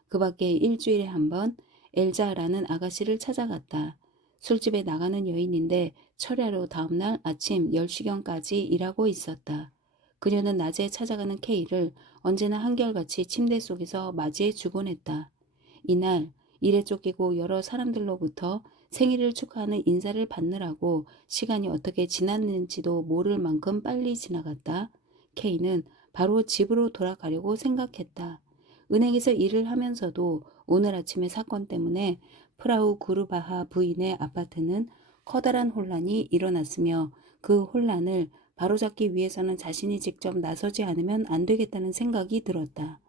그 밖에 일주일에 한 번 엘자라는 아가씨를 찾아갔다. 술집에 나가는 여인인데 철야로 다음날 아침 10시경까지 일하고 있었다. 그녀는 낮에 찾아가는 K를 언제나 한결같이 침대 속에서 맞이해 주곤 했다. 이날 일에 쫓기고 여러 사람들로부터 생일을 축하하는 인사를 받느라고 시간이 어떻게 지났는지도 모를 만큼 빨리 지나갔다. K는 바로 집으로 돌아가려고 생각했다. 은행에서 일을 하면서도 오늘 아침의 사건 때문에 프라우 구르바하 부인의 아파트는 커다란 혼란이 일어났으며 그 혼란을 바로잡기 위해서는 자신이 직접 나서지 않으면 안 되겠다는 생각이 들었다.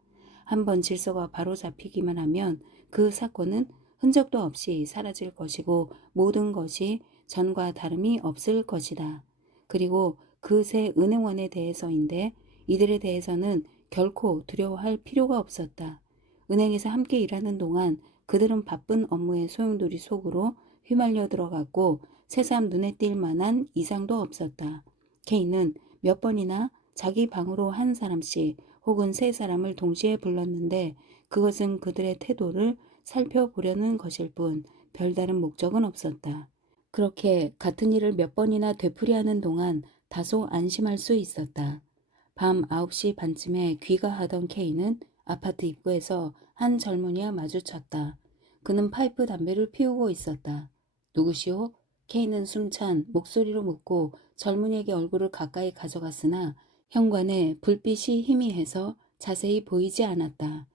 한번 질서가 바로잡히기만 하면 그 사건은 흔적도 없이 사라질 것이고 모든 것이 전과 다름이 없을 것이다. 그리고 그 세 은행원에 대해서인데 이들에 대해서는 결코 두려워할 필요가 없었다. 은행에서 함께 일하는 동안 그들은 바쁜 업무의 소용돌이 속으로 휘말려 들어갔고 새삼 눈에 띌 만한 이상도 없었다. 케이는 몇 번이나 자기 방으로 한 사람씩 혹은 세 사람을 동시에 불렀는데 그것은 그들의 태도를 살펴보려는 것일 뿐 별다른 목적은 없었다. 그렇게 같은 일을 몇 번이나 되풀이하는 동안 다소 안심할 수 있었다. 밤 9시 반쯤에 귀가하던 K는 아파트 입구에서 한 젊은이와 마주쳤다. 그는 파이프 담배를 피우고 있었다. 누구시오? K는 숨찬 목소리로 묻고 젊은이에게 얼굴을 가까이 가져갔으나 현관에 불빛이 희미해서 자세히 보이지 않았다.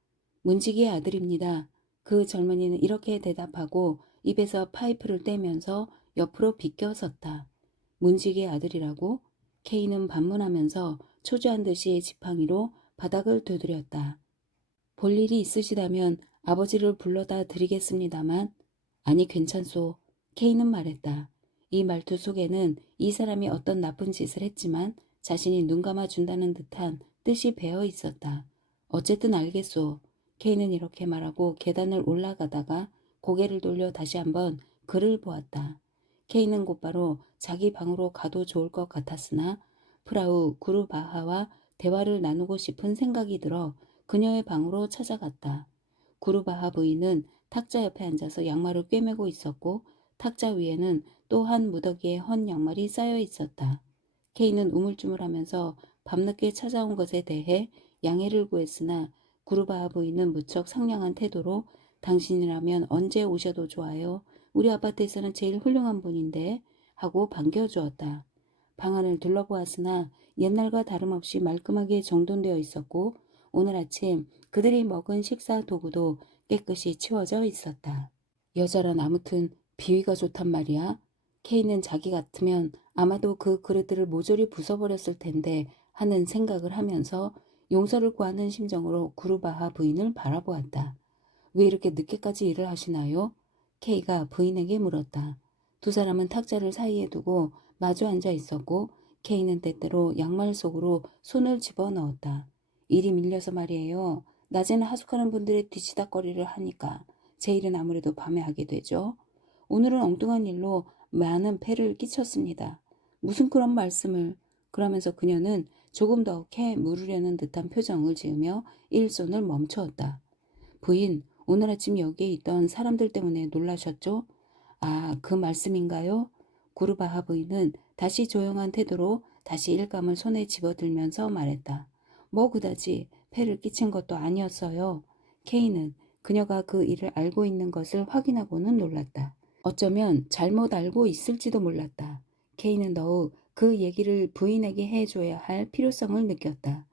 문지기의 아들입니다. 그 젊은이는 이렇게 대답하고 입에서 파이프를 떼면서 옆으로 비껴섰다. 문지기의 아들이라고? K는 반문하면서 초조한 듯이 지팡이로 바닥을 두드렸다. 볼 일이 있으시다면 아버지를 불러다 드리겠습니다만. 아니 괜찮소. K는 말했다. 이 말투 속에는 이 사람이 어떤 나쁜 짓을 했지만 자신이 눈 감아준다는 듯한 뜻이 배어 있었다. 어쨌든 알겠소. K는 이렇게 말하고 계단을 올라가다가 고개를 돌려 다시 한번 그를 보았다. K는 곧바로 자기 방으로 가도 좋을 것 같았으나 프라우 구르바하와 대화를 나누고 싶은 생각이 들어 그녀의 방으로 찾아갔다. 구르바하 부인은 탁자 옆에 앉아서 양말을 꿰매고 있었고 탁자 위에는 또 한 무더기의 헌 양말이 쌓여 있었다. 케이는 우물쭈물하면서 밤늦게 찾아온 것에 대해 양해를 구했으나 구르바하 부인은 무척 상냥한 태도로 당신이라면 언제 오셔도 좋아요. 우리 아파트에서는 제일 훌륭한 분인데 하고 반겨주었다. 방안을 둘러보았으나 옛날과 다름없이 말끔하게 정돈되어 있었고 오늘 아침 그들이 먹은 식사 도구도 깨끗이 치워져 있었다. 여자란 아무튼 비위가 좋단 말이야. 케이는 자기 같으면 아마도 그 그릇들을 모조리 부숴버렸을 텐데 하는 생각을 하면서 용서를 구하는 심정으로 구르바하 부인을 바라보았다. 왜 이렇게 늦게까지 일을 하시나요? 케이가 부인에게 물었다. 두 사람은 탁자를 사이에 두고 마주 앉아 있었고 케이는 때때로 양말 속으로 손을 집어넣었다. 일이 밀려서 말이에요. 낮에는 하숙하는 분들의 뒤치다거리를 하니까 제 일은 아무래도 밤에 하게 되죠. 오늘은 엉뚱한 일로 많은 폐를 끼쳤습니다. 무슨 그런 말씀을. 그러면서 그녀는 조금 더 캐 물으려는 듯한 표정을 지으며 일손을 멈추었다. 부인, 오늘 아침 여기에 있던 사람들 때문에 놀라셨죠? 아, 그 말씀인가요? 구르바하 부인은 다시 조용한 태도로 다시 일감을 손에 집어들면서 말했다. 뭐 그다지 폐를 끼친 것도 아니었어요. 케이는 그녀가 그 일을 알고 있는 것을 확인하고는 놀랐다. 어쩌면 잘못 알고 있을지도 몰랐다. 케이는 더욱 그 얘기를 부인에게 해줘야 할 필요성을 느꼈다.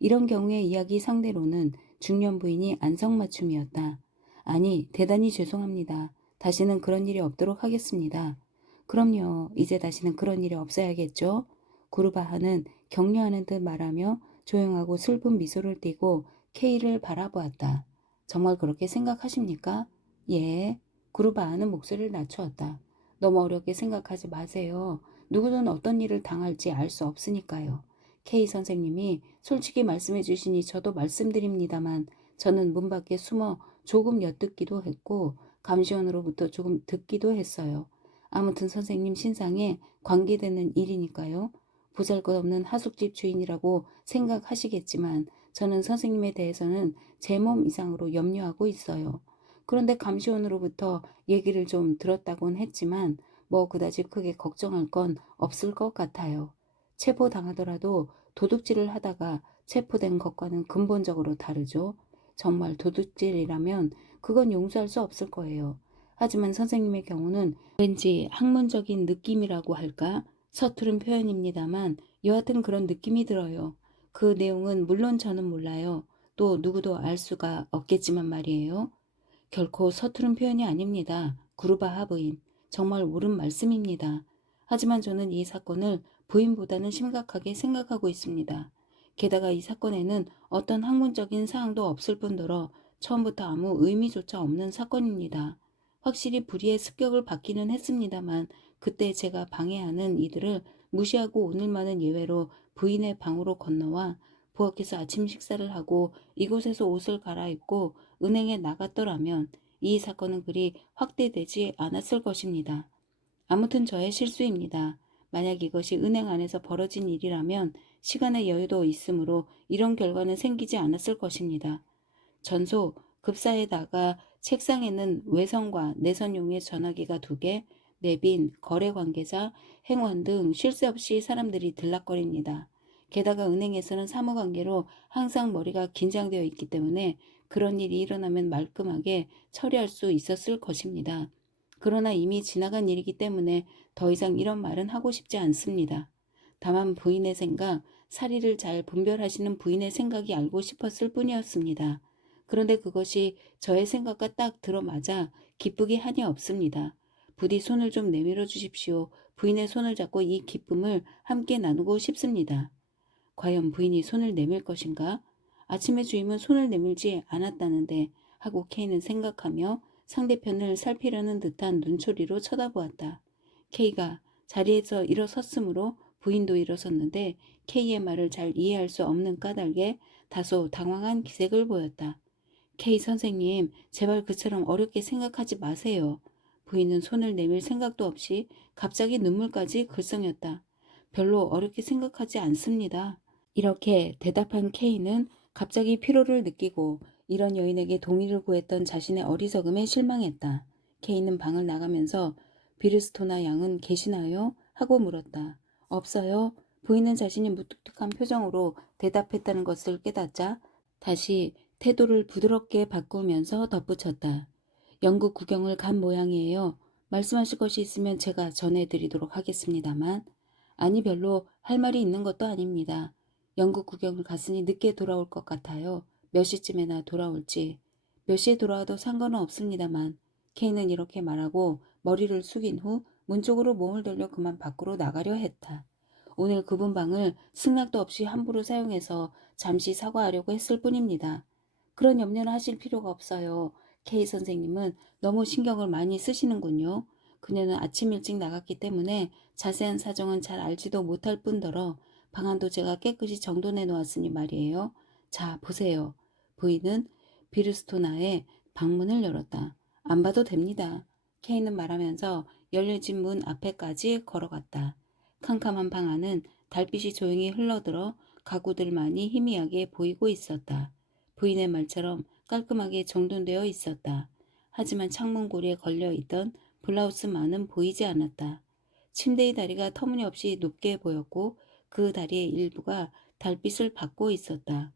이런 경우의 이야기 상대로는 중년 부인이 안성맞춤이었다. 아니, 대단히 죄송합니다. 다시는 그런 일이 없도록 하겠습니다. 그럼요, 이제 다시는 그런 일이 없어야겠죠? 구르바하는 격려하는 듯 말하며 조용하고 슬픈 미소를 띠고 케이를 바라보았다. 정말 그렇게 생각하십니까? 예. 구르바하는 목소리를 낮추었다. 너무 어렵게 생각하지 마세요. 누구든 어떤 일을 당할지 알 수 없으니까요. K 선생님이 솔직히 말씀해 주시니 저도 말씀드립니다만 저는 문 밖에 숨어 조금 엿듣기도 했고 감시원으로부터 조금 듣기도 했어요. 아무튼 선생님 신상에 관계되는 일이니까요. 보잘것없는 하숙집 주인이라고 생각하시겠지만 저는 선생님에 대해서는 제 몸 이상으로 염려하고 있어요. 그런데 감시원으로부터 얘기를 좀 들었다곤 했지만 뭐 그다지 크게 걱정할 건 없을 것 같아요. 체포당하더라도 도둑질을 하다가 체포된 것과는 근본적으로 다르죠. 정말 도둑질이라면 그건 용서할 수 없을 거예요. 하지만 선생님의 경우는 왠지 학문적인 느낌이라고 할까? 서투른 표현입니다만 여하튼 그런 느낌이 들어요. 그 내용은 물론 저는 몰라요. 또 누구도 알 수가 없겠지만 말이에요. 결코 서투른 표현이 아닙니다. 구르바하 부인. 정말 옳은 말씀입니다. 하지만 저는 이 사건을 부인보다는 심각하게 생각하고 있습니다. 게다가 이 사건에는 어떤 학문적인 사항도 없을 뿐더러 처음부터 아무 의미조차 없는 사건입니다. 확실히 불의의 습격을 받기는 했습니다만 그때 제가 방해하는 이들을 무시하고 오늘만은 예외로 부인의 방으로 건너와 부엌에서 아침 식사를 하고 이곳에서 옷을 갈아입고 은행에 나갔더라면 이 사건은 그리 확대되지 않았을 것입니다. 아무튼 저의 실수입니다. 만약 이것이 은행 안에서 벌어진 일이라면 시간의 여유도 있으므로 이런 결과는 생기지 않았을 것입니다. 전소, 급사에다가 책상에는 외선과 내선용의 전화기가 2개, 내빈, 거래 관계자, 행원 등 쉴 새 없이 사람들이 들락거립니다. 게다가 은행에서는 사무관계로 항상 머리가 긴장되어 있기 때문에 그런 일이 일어나면 말끔하게 처리할 수 있었을 것입니다. 그러나 이미 지나간 일이기 때문에 더 이상 이런 말은 하고 싶지 않습니다. 다만 부인의 생각, 사리를 잘 분별하시는 부인의 생각이 알고 싶었을 뿐이었습니다. 그런데 그것이 저의 생각과 딱 들어맞아 기쁘기 한이 없습니다. 부디 손을 좀 내밀어 주십시오. 부인의 손을 잡고 이 기쁨을 함께 나누고 싶습니다. 과연 부인이 손을 내밀 것인가? 아침에 주임은 손을 내밀지 않았다는데 하고 K는 생각하며 상대편을 살피려는 듯한 눈초리로 쳐다보았다. K가 자리에서 일어섰으므로 부인도 일어섰는데 K의 말을 잘 이해할 수 없는 까닭에 다소 당황한 기색을 보였다. K 선생님, 제발 그처럼 어렵게 생각하지 마세요. 부인은 손을 내밀 생각도 없이 갑자기 눈물까지 글썽였다. 별로 어렵게 생각하지 않습니다. 이렇게 대답한 K는 갑자기 피로를 느끼고 이런 여인에게 동의를 구했던 자신의 어리석음에 실망했다. K는 방을 나가면서 비르스토나 양은 계시나요? 하고 물었다. 없어요. 부인은 자신이 무뚝뚝한 표정으로 대답했다는 것을 깨닫자 다시 태도를 부드럽게 바꾸면서 덧붙였다. 영국 구경을 간 모양이에요. 말씀하실 것이 있으면 제가 전해드리도록 하겠습니다만. 아니 별로 할 말이 있는 것도 아닙니다. 영국 구경을 갔으니 늦게 돌아올 것 같아요. 몇 시쯤에나 돌아올지. 몇 시에 돌아와도 상관은 없습니다만. 케이는 이렇게 말하고 머리를 숙인 후 문 쪽으로 몸을 돌려 그만 밖으로 나가려 했다. 오늘 그분 방을 승낙도 없이 함부로 사용해서 잠시 사과하려고 했을 뿐입니다. 그런 염려는 하실 필요가 없어요. 케이 선생님은 너무 신경을 많이 쓰시는군요. 그녀는 아침 일찍 나갔기 때문에 자세한 사정은 잘 알지도 못할 뿐더러 방안도 제가 깨끗이 정돈해 놓았으니 말이에요. 자, 보세요. 부인은 비르스토나의 방문을 열었다. 안 봐도 됩니다. 케이는 말하면서 열려진 문 앞에까지 걸어갔다. 캄캄한 방 안은 달빛이 조용히 흘러들어 가구들만이 희미하게 보이고 있었다. 부인의 말처럼 깔끔하게 정돈되어 있었다. 하지만 창문고리에 걸려있던 블라우스만은 보이지 않았다. 침대의 다리가 터무니없이 높게 보였고 그 다리의 일부가 달빛을 받고 있었다.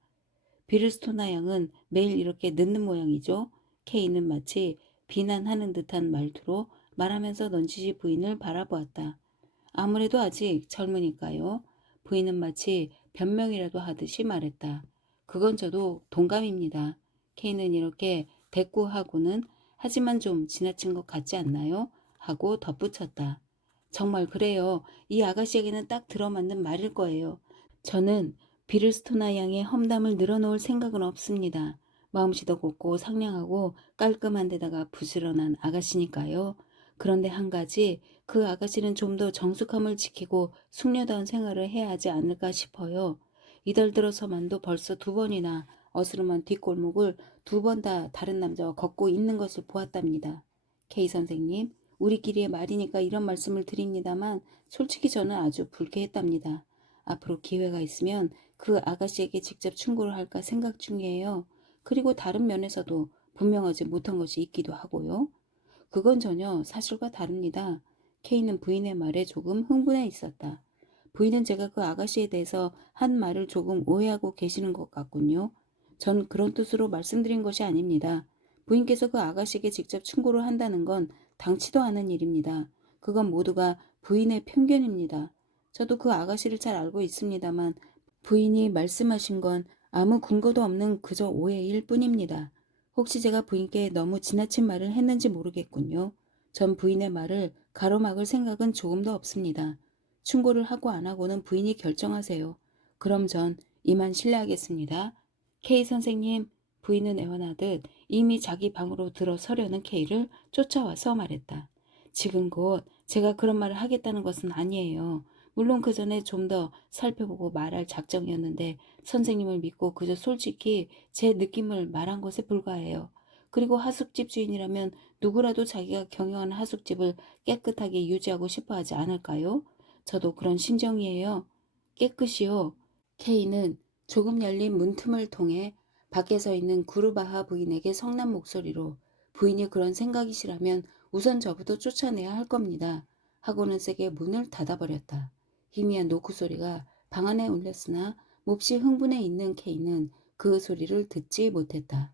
비르스토나 양은 매일 이렇게 늦는 모양이죠. 케이는 마치 비난하는 듯한 말투로 말하면서 넌지시 부인을 바라보았다. 아무래도 아직 젊으니까요. 부인은 마치 변명이라도 하듯이 말했다. 그건 저도 동감입니다. 케이는 이렇게 대꾸하고는 하지만 좀 지나친 것 같지 않나요? 하고 덧붙였다. 정말 그래요. 이 아가씨에게는 딱 들어맞는 말일 거예요. 저는 비를스토나 양의 험담을 늘어놓을 생각은 없습니다. 마음씨도 곱고 상냥하고 깔끔한 데다가 부지런한 아가씨니까요. 그런데 한 가지 그 아가씨는 좀 더 정숙함을 지키고 숙녀다운 생활을 해야 하지 않을까 싶어요. 이달 들어서만도 벌써 2번이나 어스름한 뒷골목을 2번 다 다른 남자와 걷고 있는 것을 보았답니다. K 선생님, 우리끼리의 말이니까 이런 말씀을 드립니다만 솔직히 저는 아주 불쾌했답니다. 앞으로 기회가 있으면 그 아가씨에게 직접 충고를 할까 생각 중이에요. 그리고 다른 면에서도 분명하지 못한 것이 있기도 하고요. 그건 전혀 사실과 다릅니다. K는 부인의 말에 조금 흥분해 있었다. 부인은 제가 그 아가씨에 대해서 한 말을 조금 오해하고 계시는 것 같군요. 전 그런 뜻으로 말씀드린 것이 아닙니다. 부인께서 그 아가씨에게 직접 충고를 한다는 건 당치도 않은 일입니다. 그건 모두가 부인의 편견입니다. 저도 그 아가씨를 잘 알고 있습니다만 부인이 말씀하신 건 아무 근거도 없는 그저 오해일 뿐입니다. 혹시 제가 부인께 너무 지나친 말을 했는지 모르겠군요. 전 부인의 말을 가로막을 생각은 조금도 없습니다. 충고를 하고 안 하고는 부인이 결정하세요. 그럼 전 이만 실례하겠습니다. K 선생님, 부인은 애원하듯 이미 자기 방으로 들어서려는 K를 쫓아와서 말했다. 지금 곧 제가 그런 말을 하겠다는 것은 아니에요. 물론 그 전에 좀 더 살펴보고 말할 작정이었는데 선생님을 믿고 그저 솔직히 제 느낌을 말한 것에 불과해요. 그리고 하숙집 주인이라면 누구라도 자기가 경영하는 하숙집을 깨끗하게 유지하고 싶어 하지 않을까요? 저도 그런 심정이에요. 깨끗이요. K는 조금 열린 문틈을 통해 밖에 서 있는 구르바하 부인에게 성난 목소리로 부인이 그런 생각이시라면 우선 저부터 쫓아내야 할 겁니다. 하고는 세게 문을 닫아버렸다. 희미한 노크 소리가 방 안에 울렸으나 몹시 흥분해 있는 K는 그 소리를 듣지 못했다.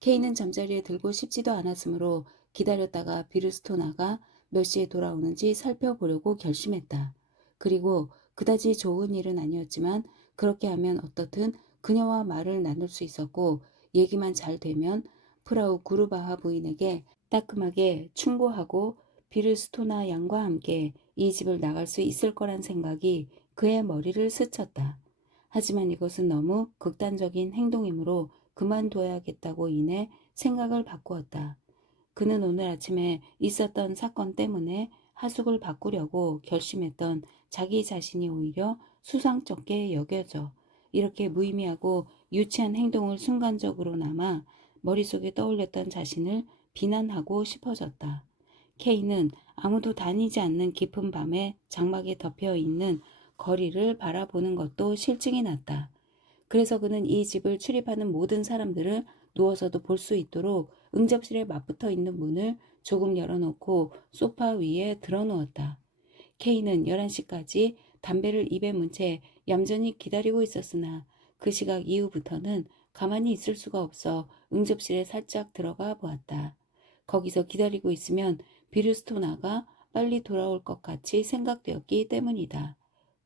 K는 잠자리에 들고 싶지도 않았으므로 기다렸다가 비르스토나가 몇 시에 돌아오는지 살펴보려고 결심했다. 그리고 그다지 좋은 일은 아니었지만 그렇게 하면 어떻든 그녀와 말을 나눌 수 있었고 얘기만 잘 되면 프라우 구르바하 부인에게 따끔하게 충고하고 비르스토나 양과 함께 이 집을 나갈 수 있을 거란 생각이 그의 머리를 스쳤다. 하지만 이것은 너무 극단적인 행동이므로 그만둬야겠다고 인해 생각을 바꾸었다. 그는 오늘 아침에 있었던 사건 때문에 하숙을 바꾸려고 결심했던 자기 자신이 오히려 수상쩍게 여겨져 이렇게 무의미하고 유치한 행동을 순간적으로나마 머릿속에 떠올렸던 자신을 비난하고 싶어졌다. K는 아무도 다니지 않는 깊은 밤에 장막에 덮여 있는 거리를 바라보는 것도 실증이 났다. 그래서 그는 이 집을 출입하는 모든 사람들을 누워서도 볼 수 있도록 응접실에 맞붙어 있는 문을 조금 열어놓고 소파 위에 드러누웠다. K는 11시까지 담배를 입에 문 채 얌전히 기다리고 있었으나 그 시각 이후부터는 가만히 있을 수가 없어 응접실에 살짝 들어가 보았다. 거기서 기다리고 있으면 비르스토나가 빨리 돌아올 것 같이 생각되었기 때문이다.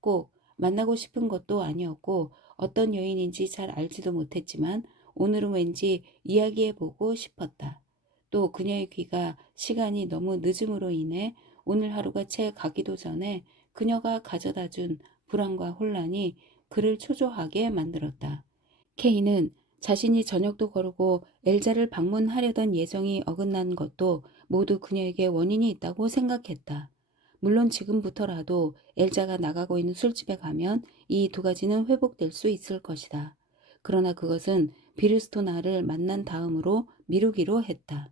꼭 만나고 싶은 것도 아니었고 어떤 여인인지 잘 알지도 못했지만 오늘은 왠지 이야기해보고 싶었다. 또 그녀의 귀가 시간이 너무 늦음으로 인해 오늘 하루가 채 가기도 전에 그녀가 가져다 준 불안과 혼란이 그를 초조하게 만들었다. K는 자신이 저녁도 거르고 엘자를 방문하려던 예정이 어긋난 것도 모두 그녀에게 원인이 있다고 생각했다. 물론 지금부터라도 엘자가 나가고 있는 술집에 가면 이 두 가지는 회복될 수 있을 것이다. 그러나 그것은 비르스토나를 만난 다음으로 미루기로 했다.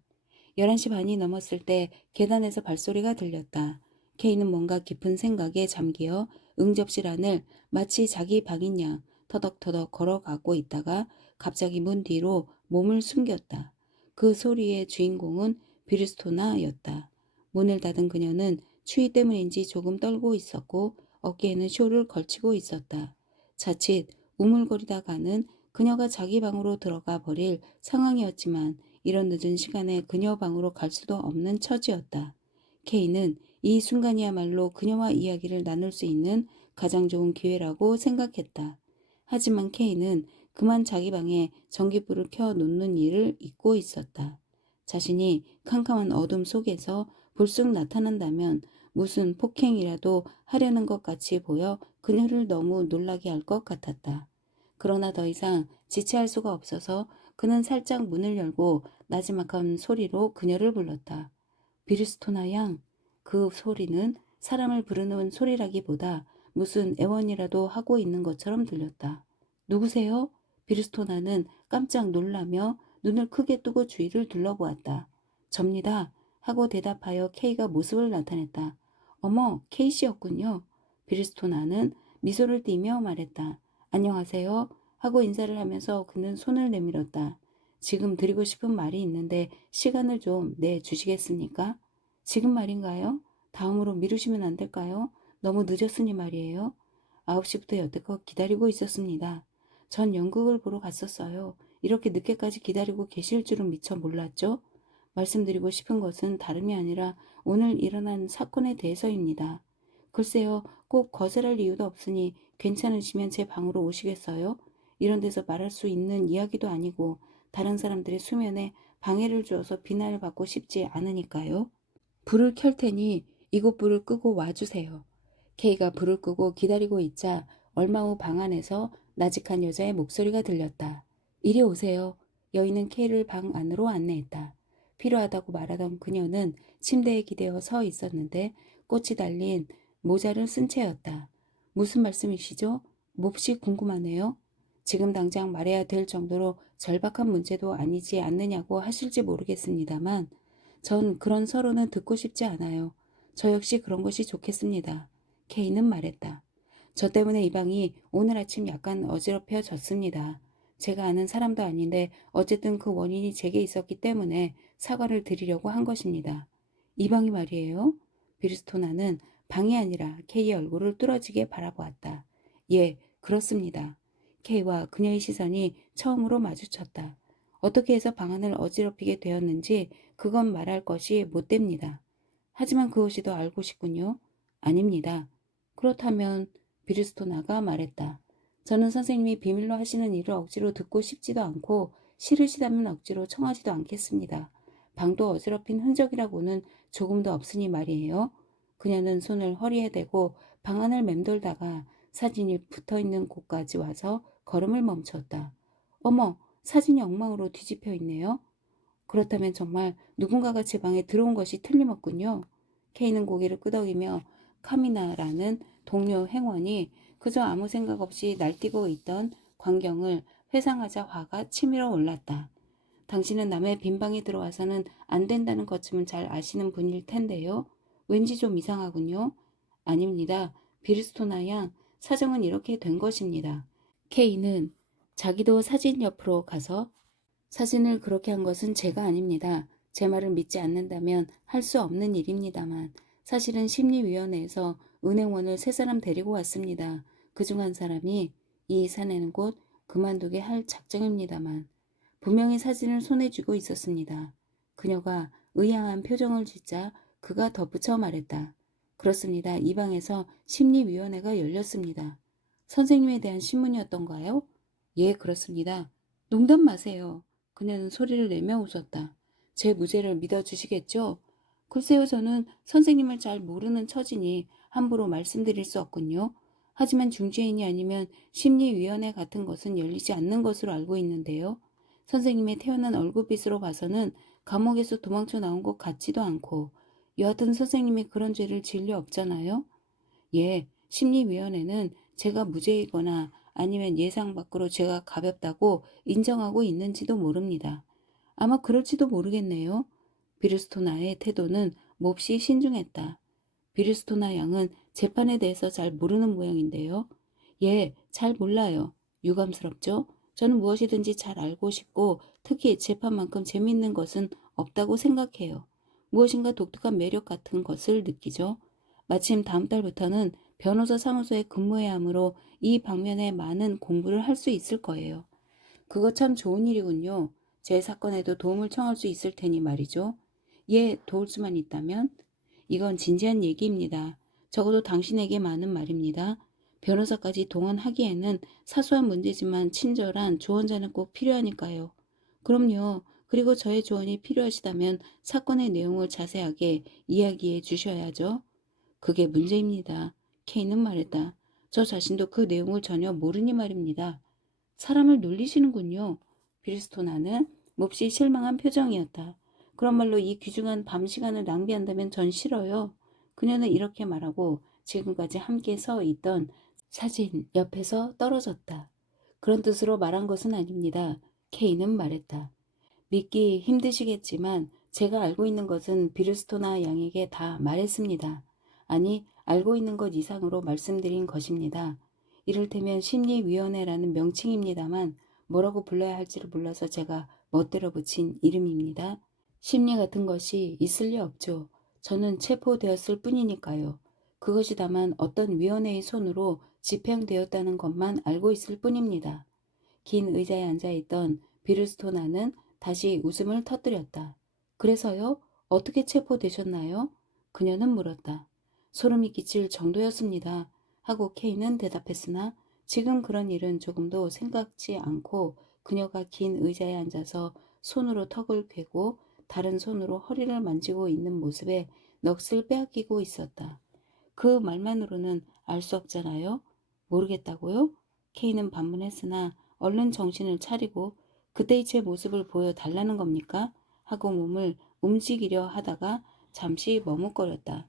11시 반이 넘었을 때 계단에서 발소리가 들렸다. K는 뭔가 깊은 생각에 잠기어 응접실 안을 마치 자기 방인 양 터덕터덕 걸어가고 있다가 갑자기 문 뒤로 몸을 숨겼다. 그 소리의 주인공은 비르스토나였다. 문을 닫은 그녀는 추위 때문인지 조금 떨고 있었고 어깨에는 쇼를 걸치고 있었다. 자칫 우물거리다가는 그녀가 자기 방으로 들어가 버릴 상황이었지만 이런 늦은 시간에 그녀 방으로 갈 수도 없는 처지였다. K는 이 순간이야말로 그녀와 이야기를 나눌 수 있는 가장 좋은 기회라고 생각했다. 하지만 K는 그만 자기 방에 전기불을 켜 놓는 일을 잊고 있었다. 자신이 캄캄한 어둠 속에서 불쑥 나타난다면 무슨 폭행이라도 하려는 것 같이 보여 그녀를 너무 놀라게 할 것 같았다. 그러나 더 이상 지체할 수가 없어서 그는 살짝 문을 열고 나지막한 소리로 그녀를 불렀다. 비르스토나 양. 그 소리는 사람을 부르는 소리라기보다 무슨 애원이라도 하고 있는 것처럼 들렸다. 누구세요? 비르스토나는 깜짝 놀라며 눈을 크게 뜨고 주위를 둘러보았다. 접니다. 하고 대답하여 K가 모습을 나타냈다. 어머, K씨였군요. 비르스토나는 미소를 띠며 말했다. 안녕하세요. 하고 인사를 하면서 그는 손을 내밀었다. 지금 드리고 싶은 말이 있는데 시간을 좀 내주시겠습니까? 지금 말인가요? 다음으로 미루시면 안 될까요? 너무 늦었으니 말이에요. 9시부터 여태껏 기다리고 있었습니다. 전 연극을 보러 갔었어요. 이렇게 늦게까지 기다리고 계실 줄은 미처 몰랐죠? 말씀드리고 싶은 것은 다름이 아니라 오늘 일어난 사건에 대해서입니다. 글쎄요, 꼭 거절할 이유도 없으니 괜찮으시면 제 방으로 오시겠어요? 이런 데서 말할 수 있는 이야기도 아니고 다른 사람들의 수면에 방해를 주어서 비난을 받고 싶지 않으니까요. 불을 켤 테니 이곳 불을 끄고 와주세요. K가 불을 끄고 기다리고 있자 얼마 후 방 안에서 나직한 여자의 목소리가 들렸다. 이리 오세요. 여인은 K를 방 안으로 안내했다. 필요하다고 말하던 그녀는 침대에 기대어 서 있었는데 꽃이 달린 모자를 쓴 채였다. 무슨 말씀이시죠? 몹시 궁금하네요. 지금 당장 말해야 될 정도로 절박한 문제도 아니지 않느냐고 하실지 모르겠습니다만 전 그런 서로는 듣고 싶지 않아요. 저 역시 그런 것이 좋겠습니다. K는 말했다. 저 때문에 이 방이 오늘 아침 약간 어지럽혀졌습니다. 제가 아는 사람도 아닌데 어쨌든 그 원인이 제게 있었기 때문에 사과를 드리려고 한 것입니다. 이 방이 말이에요. 비르스토나는 방이 아니라 K의 얼굴을 뚫어지게 바라보았다. 예, 그렇습니다. K와 그녀의 시선이 처음으로 마주쳤다. 어떻게 해서 방안을 어지럽히게 되었는지 그건 말할 것이 못됩니다. 하지만 그것이 더 알고 싶군요. 아닙니다. 그렇다면 비르스토나가 말했다. 저는 선생님이 비밀로 하시는 일을 억지로 듣고 싶지도 않고 싫으시다면 억지로 청하지도 않겠습니다. 방도 어지럽힌 흔적이라고는 조금도 없으니 말이에요. 그녀는 손을 허리에 대고 방안을 맴돌다가 사진이 붙어있는 곳까지 와서 걸음을 멈췄다. 어머, 사진이 엉망으로 뒤집혀 있네요. 그렇다면 정말 누군가가 제 방에 들어온 것이 틀림없군요. K는 고개를 끄덕이며 카미나라는 동료 행원이 그저 아무 생각 없이 날뛰고 있던 광경을 회상하자 화가 치밀어 올랐다. 당신은 남의 빈방에 들어와서는 안 된다는 것쯤은 잘 아시는 분일 텐데요. 왠지 좀 이상하군요. 아닙니다. 비르스토나 양, 사정은 이렇게 된 것입니다. K는 자기도 사진 옆으로 가서 사진을 그렇게 한 것은 제가 아닙니다. 제 말을 믿지 않는다면 할 수 없는 일입니다만 사실은 심리위원회에서 은행원을 세 사람 데리고 왔습니다. 그중 한 사람이 이 사내는 곧 그만두게 할 작정입니다만 분명히 사진을 손에 쥐고 있었습니다. 그녀가 의아한 표정을 짓자 그가 덧붙여 말했다. 그렇습니다. 이 방에서 심리위원회가 열렸습니다. 선생님에 대한 신문이었던가요? 예, 그렇습니다. 농담 마세요. 그녀는 소리를 내며 웃었다. 제 무죄를 믿어주시겠죠? 글쎄요, 저는 선생님을 잘 모르는 처지니 함부로 말씀드릴 수 없군요. 하지만 중죄인이 아니면 심리위원회 같은 것은 열리지 않는 것으로 알고 있는데요. 선생님의 태어난 얼굴빛으로 봐서는 감옥에서 도망쳐 나온 것 같지도 않고 여하튼 선생님이 그런 죄를 지을 리 없잖아요. 예, 심리위원회는 제가 무죄이거나 아니면 예상 밖으로 죄가 가볍다고 인정하고 있는지도 모릅니다. 아마 그럴지도 모르겠네요. 비르스토나의 태도는 몹시 신중했다. 비르스토나 양은 재판에 대해서 잘 모르는 모양인데요. 예, 잘 몰라요. 유감스럽죠? 저는 무엇이든지 잘 알고 싶고 특히 재판만큼 재미있는 것은 없다고 생각해요. 무엇인가 독특한 매력 같은 것을 느끼죠. 마침 다음 달부터는 변호사 사무소에 근무해야 하므로 이 방면에 많은 공부를 할 수 있을 거예요. 그거 참 좋은 일이군요. 제 사건에도 도움을 청할 수 있을 테니 말이죠. 예, 도울 수만 있다면? 이건 진지한 얘기입니다. 적어도 당신에게 많은 말입니다. 변호사까지 동원하기에는 사소한 문제지만 친절한 조언자는 꼭 필요하니까요. 그럼요. 그리고 저의 조언이 필요하시다면 사건의 내용을 자세하게 이야기해 주셔야죠. 그게 문제입니다. 케인은 말했다. 저 자신도 그 내용을 전혀 모르니 말입니다. 사람을 놀리시는군요. 비리스토나는 몹시 실망한 표정이었다. 그런 말로 이 귀중한 밤 시간을 낭비한다면 전 싫어요. 그녀는 이렇게 말하고 지금까지 함께 서 있던 사진 옆에서 떨어졌다. 그런 뜻으로 말한 것은 아닙니다. 케이는 말했다. 믿기 힘드시겠지만 제가 알고 있는 것은 비르스토나 양에게 다 말했습니다. 아니, 알고 있는 것 이상으로 말씀드린 것입니다. 이를테면 심리위원회라는 명칭입니다만 뭐라고 불러야 할지를 몰라서 제가 멋대로 붙인 이름입니다. 심리 같은 것이 있을 리 없죠. 저는 체포되었을 뿐이니까요. 그것이 다만 어떤 위원회의 손으로 집행되었다는 것만 알고 있을 뿐입니다. 긴 의자에 앉아있던 비르스토나는 다시 웃음을 터뜨렸다. 그래서요? 어떻게 체포되셨나요? 그녀는 물었다. 소름이 끼칠 정도였습니다. 하고 케이는 대답했으나 지금 그런 일은 조금도 생각지 않고 그녀가 긴 의자에 앉아서 손으로 턱을 괴고 다른 손으로 허리를 만지고 있는 모습에 넋을 빼앗기고 있었다. 그 말만으로는 알 수 없잖아요? 모르겠다고요? 케이는 반문했으나 얼른 정신을 차리고 그때의 제 모습을 보여달라는 겁니까? 하고 몸을 움직이려 하다가 잠시 머뭇거렸다.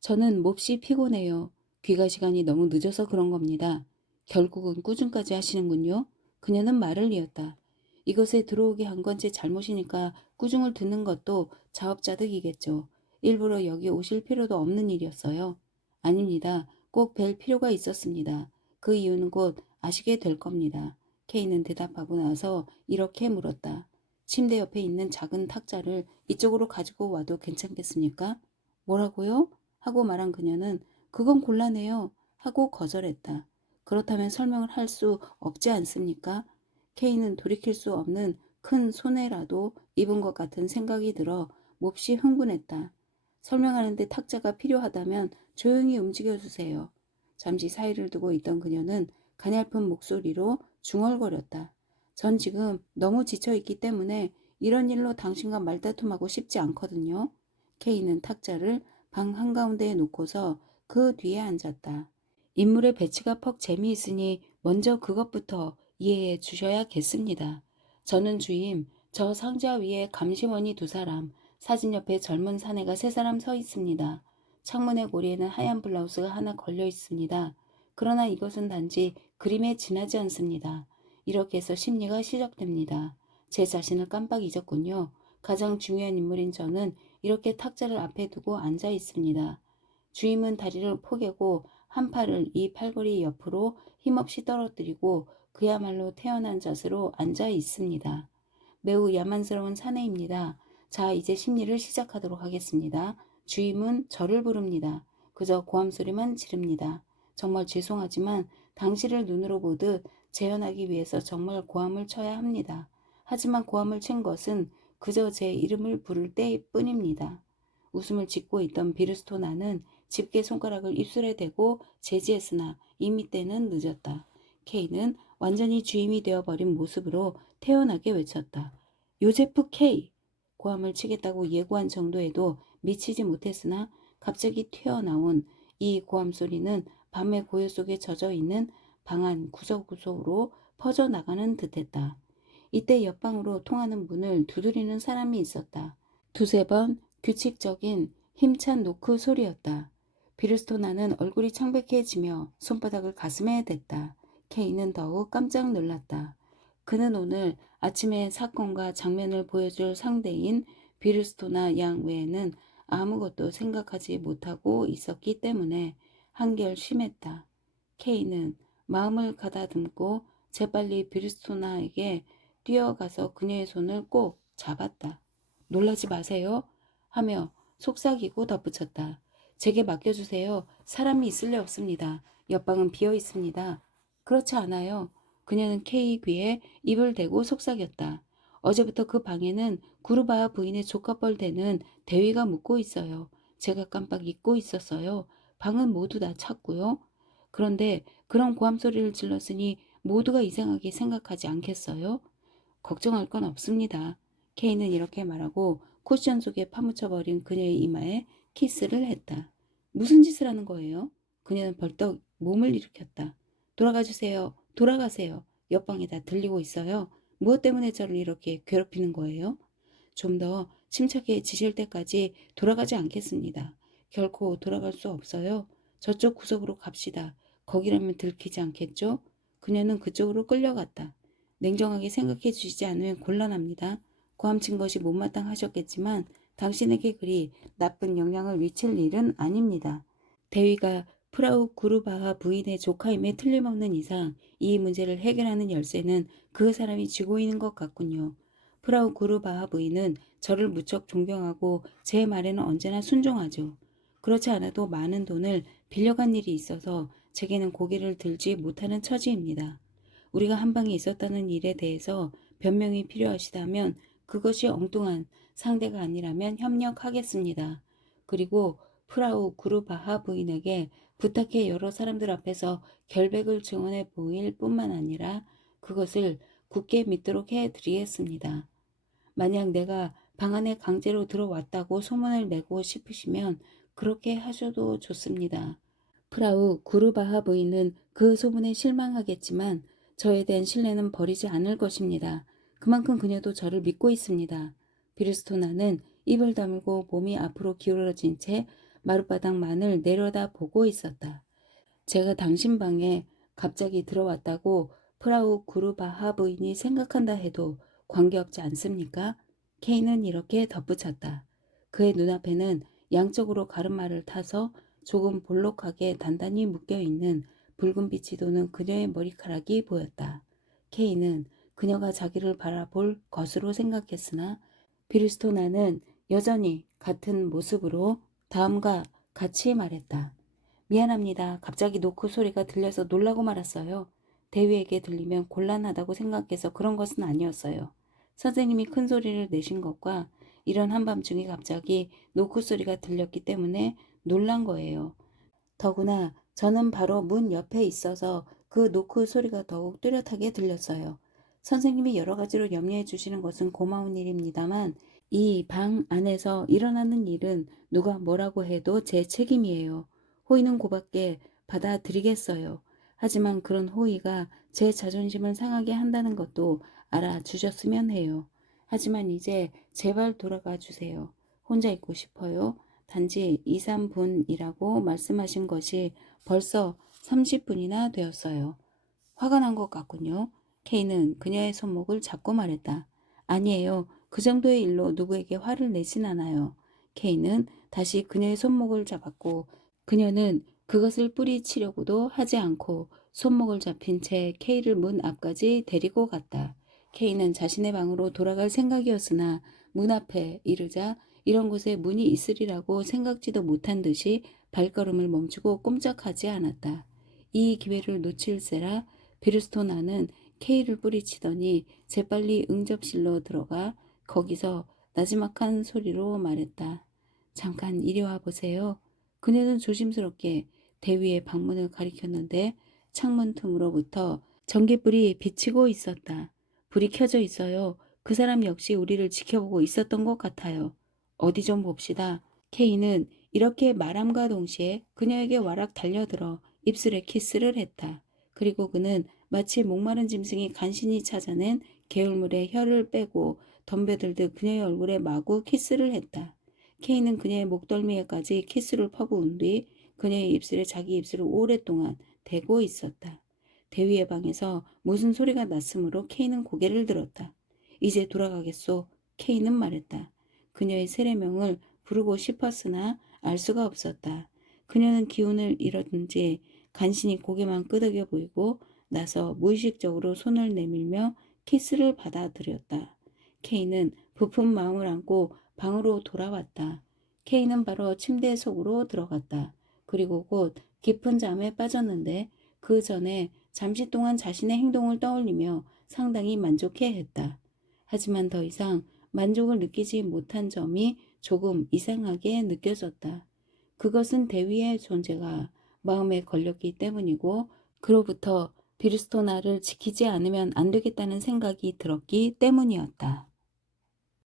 저는 몹시 피곤해요. 귀가 시간이 너무 늦어서 그런 겁니다. 결국은 꾸중까지 하시는군요. 그녀는 말을 이었다. 이것에 들어오게 한 건 제 잘못이니까 꾸중을 듣는 것도 자업자득이겠죠. 일부러 여기 오실 필요도 없는 일이었어요. 아닙니다. 꼭 뵐 필요가 있었습니다. 그 이유는 곧 아시게 될 겁니다. 케이는 대답하고 나서 이렇게 물었다. 침대 옆에 있는 작은 탁자를 이쪽으로 가지고 와도 괜찮겠습니까? 뭐라고요? 하고 말한 그녀는 그건 곤란해요. 하고 거절했다. 그렇다면 설명을 할 수 없지 않습니까? 케이는 돌이킬 수 없는 큰 손해라도 입은 것 같은 생각이 들어 몹시 흥분했다. 설명하는데 탁자가 필요하다면 조용히 움직여주세요. 잠시 사이를 두고 있던 그녀는 가냘픈 목소리로 중얼거렸다. 전 지금 너무 지쳐있기 때문에 이런 일로 당신과 말다툼하고 싶지 않거든요. 케이는 탁자를 방 한가운데에 놓고서 그 뒤에 앉았다. 인물의 배치가 퍽 재미있으니 먼저 그것부터 이해해 주셔야겠습니다. 저는 주임, 저 상자 위에 감시원이 2사람, 사진 옆에 젊은 사내가 3사람 서 있습니다. 창문의 고리에는 하얀 블라우스가 하나 걸려 있습니다. 그러나 이것은 단지 그림에 지나지 않습니다. 이렇게 해서 심리가 시작됩니다. 제 자신을 깜빡 잊었군요. 가장 중요한 인물인 저는 이렇게 탁자를 앞에 두고 앉아 있습니다. 주임은 다리를 포개고 한 팔을 이 팔걸이 옆으로 힘없이 떨어뜨리고 그야말로 태어난 자세로 앉아 있습니다. 매우 야만스러운 사내입니다. 자, 이제 심리를 시작하도록 하겠습니다. 주임은 저를 부릅니다. 그저 고함 소리만 지릅니다. 정말 죄송하지만 당신을 눈으로 보듯 재현하기 위해서 정말 고함을 쳐야 합니다. 하지만 고함을 친 것은 그저 제 이름을 부를 때뿐입니다. 웃음을 짓고 있던 비르스토나는 집게 손가락을 입술에 대고 제지했으나 이미 때는 늦었다. K는 완전히 주임이 되어버린 모습으로 태연하게 외쳤다. 요제프 K! 고함을 치겠다고 예고한 정도에도 미치지 못했으나 갑자기 튀어나온 이 고함 소리는 밤의 고요 속에 젖어있는 방 안 구석구석으로 퍼져나가는 듯했다. 이때 옆방으로 통하는 문을 두드리는 사람이 있었다. 두세 번 규칙적인 힘찬 노크 소리였다. 비르스토나는 얼굴이 창백해지며 손바닥을 가슴에 댔다. K는 더욱 깜짝 놀랐다. 그는 오늘 아침에 사건과 장면을 보여줄 상대인 비르스토나 양 외에는 아무것도 생각하지 못하고 있었기 때문에 한결 심했다. K는 마음을 가다듬고 재빨리 비르스토나에게 뛰어가서 그녀의 손을 꼭 잡았다. 놀라지 마세요 하며 속삭이고 덧붙였다. 제게 맡겨주세요. 사람이 있을 리 없습니다. 옆방은 비어 있습니다. 그렇지 않아요. 그녀는 K 귀에 입을 대고 속삭였다. 어제부터 그 방에는 구르바 부인의 조카뻘 되는 대위가 묵고 있어요. 제가 깜빡 잊고 있었어요. 방은 모두 다 찼고요. 그런데 그런 고함 소리를 질렀으니 모두가 이상하게 생각하지 않겠어요? 걱정할 건 없습니다. K는 이렇게 말하고 쿠션 속에 파묻혀버린 그녀의 이마에 키스를 했다. 무슨 짓을 하는 거예요? 그녀는 벌떡 몸을 일으켰다. 돌아가 주세요. 돌아가세요. 옆방에 다 들리고 있어요. 무엇 때문에 저를 이렇게 괴롭히는 거예요? 좀 더 침착해지실 때까지 돌아가지 않겠습니다. 결코 돌아갈 수 없어요. 저쪽 구석으로 갑시다. 거기라면 들키지 않겠죠? 그녀는 그쪽으로 끌려갔다. 냉정하게 생각해 주시지 않으면 곤란합니다. 고함친 것이 못마땅하셨겠지만 당신에게 그리 나쁜 영향을 미칠 일은 아닙니다. 대위가 프라우 구르바하 부인의 조카임에 틀림없는 이상 이 문제를 해결하는 열쇠는 그 사람이 쥐고 있는 것 같군요. 프라우 구르바하 부인은 저를 무척 존경하고 제 말에는 언제나 순종하죠. 그렇지 않아도 많은 돈을 빌려간 일이 있어서 제게는 고개를 들지 못하는 처지입니다. 우리가 한 방에 있었다는 일에 대해서 변명이 필요하시다면 그것이 엉뚱한 상대가 아니라면 협력하겠습니다. 그리고 프라우 구르바하 부인에게 부탁해 여러 사람들 앞에서 결백을 증언해 보일 뿐만 아니라 그것을 굳게 믿도록 해드리겠습니다. 만약 내가 방 안에 강제로 들어왔다고 소문을 내고 싶으시면 그렇게 하셔도 좋습니다. 프라우 구르바하 부인은 그 소문에 실망하겠지만 저에 대한 신뢰는 버리지 않을 것입니다. 그만큼 그녀도 저를 믿고 있습니다. 비르스토나는 입을 다물고 몸이 앞으로 기울어진 채 마룻바닥만을 내려다 보고 있었다. 제가 당신 방에 갑자기 들어왔다고 프라우 구르바하 부인이 생각한다 해도 관계없지 않습니까? K는 이렇게 덧붙였다. 그의 눈앞에는 양쪽으로 가르마를 타서 조금 볼록하게 단단히 묶여있는 붉은 빛이 도는 그녀의 머리카락이 보였다. K는 그녀가 자기를 바라볼 것으로 생각했으나 비르스토나는 여전히 같은 모습으로 다음과 같이 말했다. 미안합니다. 갑자기 노크 소리가 들려서 놀라고 말았어요. 대위에게 들리면 곤란하다고 생각해서 그런 것은 아니었어요. 선생님이 큰 소리를 내신 것과 이런 한밤중에 갑자기 노크 소리가 들렸기 때문에 놀란 거예요. 더구나 저는 바로 문 옆에 있어서 그 노크 소리가 더욱 뚜렷하게 들렸어요. 선생님이 여러 가지로 염려해 주시는 것은 고마운 일입니다만 이 방 안에서 일어나는 일은 누가 뭐라고 해도 제 책임이에요. 호의는 고밖에 받아들이겠어요. 하지만 그런 호의가 제 자존심을 상하게 한다는 것도 알아주셨으면 해요. 하지만 이제 제발 돌아가 주세요. 혼자 있고 싶어요. 단지 2, 3분이라고 말씀하신 것이 벌써 30분이나 되었어요. 화가 난 것 같군요. K는 그녀의 손목을 잡고 말했다. 아니에요. 그 정도의 일로 누구에게 화를 내진 않아요. K는 다시 그녀의 손목을 잡았고 그녀는 그것을 뿌리치려고도 하지 않고 손목을 잡힌 채 K를 문 앞까지 데리고 갔다. K는 자신의 방으로 돌아갈 생각이었으나 문 앞에 이르자 이런 곳에 문이 있으리라고 생각지도 못한 듯이 발걸음을 멈추고 꼼짝하지 않았다. 이 기회를 놓칠세라 비르스토나는 K를 뿌리치더니 재빨리 응접실로 들어가 거기서 나지막한 소리로 말했다. 잠깐 이리 와 보세요. 그녀는 조심스럽게 대위의 방문을 가리켰는데 창문 틈으로부터 전깃불이 비치고 있었다. 불이 켜져 있어요. 그 사람 역시 우리를 지켜보고 있었던 것 같아요. 어디 좀 봅시다. K는 이렇게 말함과 동시에 그녀에게 와락 달려들어 입술에 키스를 했다. 그리고 그는 마치 목마른 짐승이 간신히 찾아낸 게을물에 혀를 빼고 덤벼들듯 그녀의 얼굴에 마구 키스를 했다. K는 그녀의 목덜미에까지 키스를 퍼부은 뒤 그녀의 입술에 자기 입술을 오랫동안 대고 있었다. 대위의 방에서 무슨 소리가 났으므로 K는 고개를 들었다. 이제 돌아가겠소. K는 말했다. 그녀의 세례명을 부르고 싶었으나 알 수가 없었다. 그녀는 기운을 잃었는지 간신히 고개만 끄덕여 보이고 나서 무의식적으로 손을 내밀며 키스를 받아들였다. K는 부푼 마음을 안고 방으로 돌아왔다. K는 바로 침대 속으로 들어갔다. 그리고 곧 깊은 잠에 빠졌는데 그 전에 잠시 동안 자신의 행동을 떠올리며 상당히 만족해했다. 하지만 더 이상 만족을 느끼지 못한 점이 조금 이상하게 느껴졌다. 그것은 대위의 존재가 마음에 걸렸기 때문이고 그로부터 비르스토나를 지키지 않으면 안 되겠다는 생각이 들었기 때문이었다.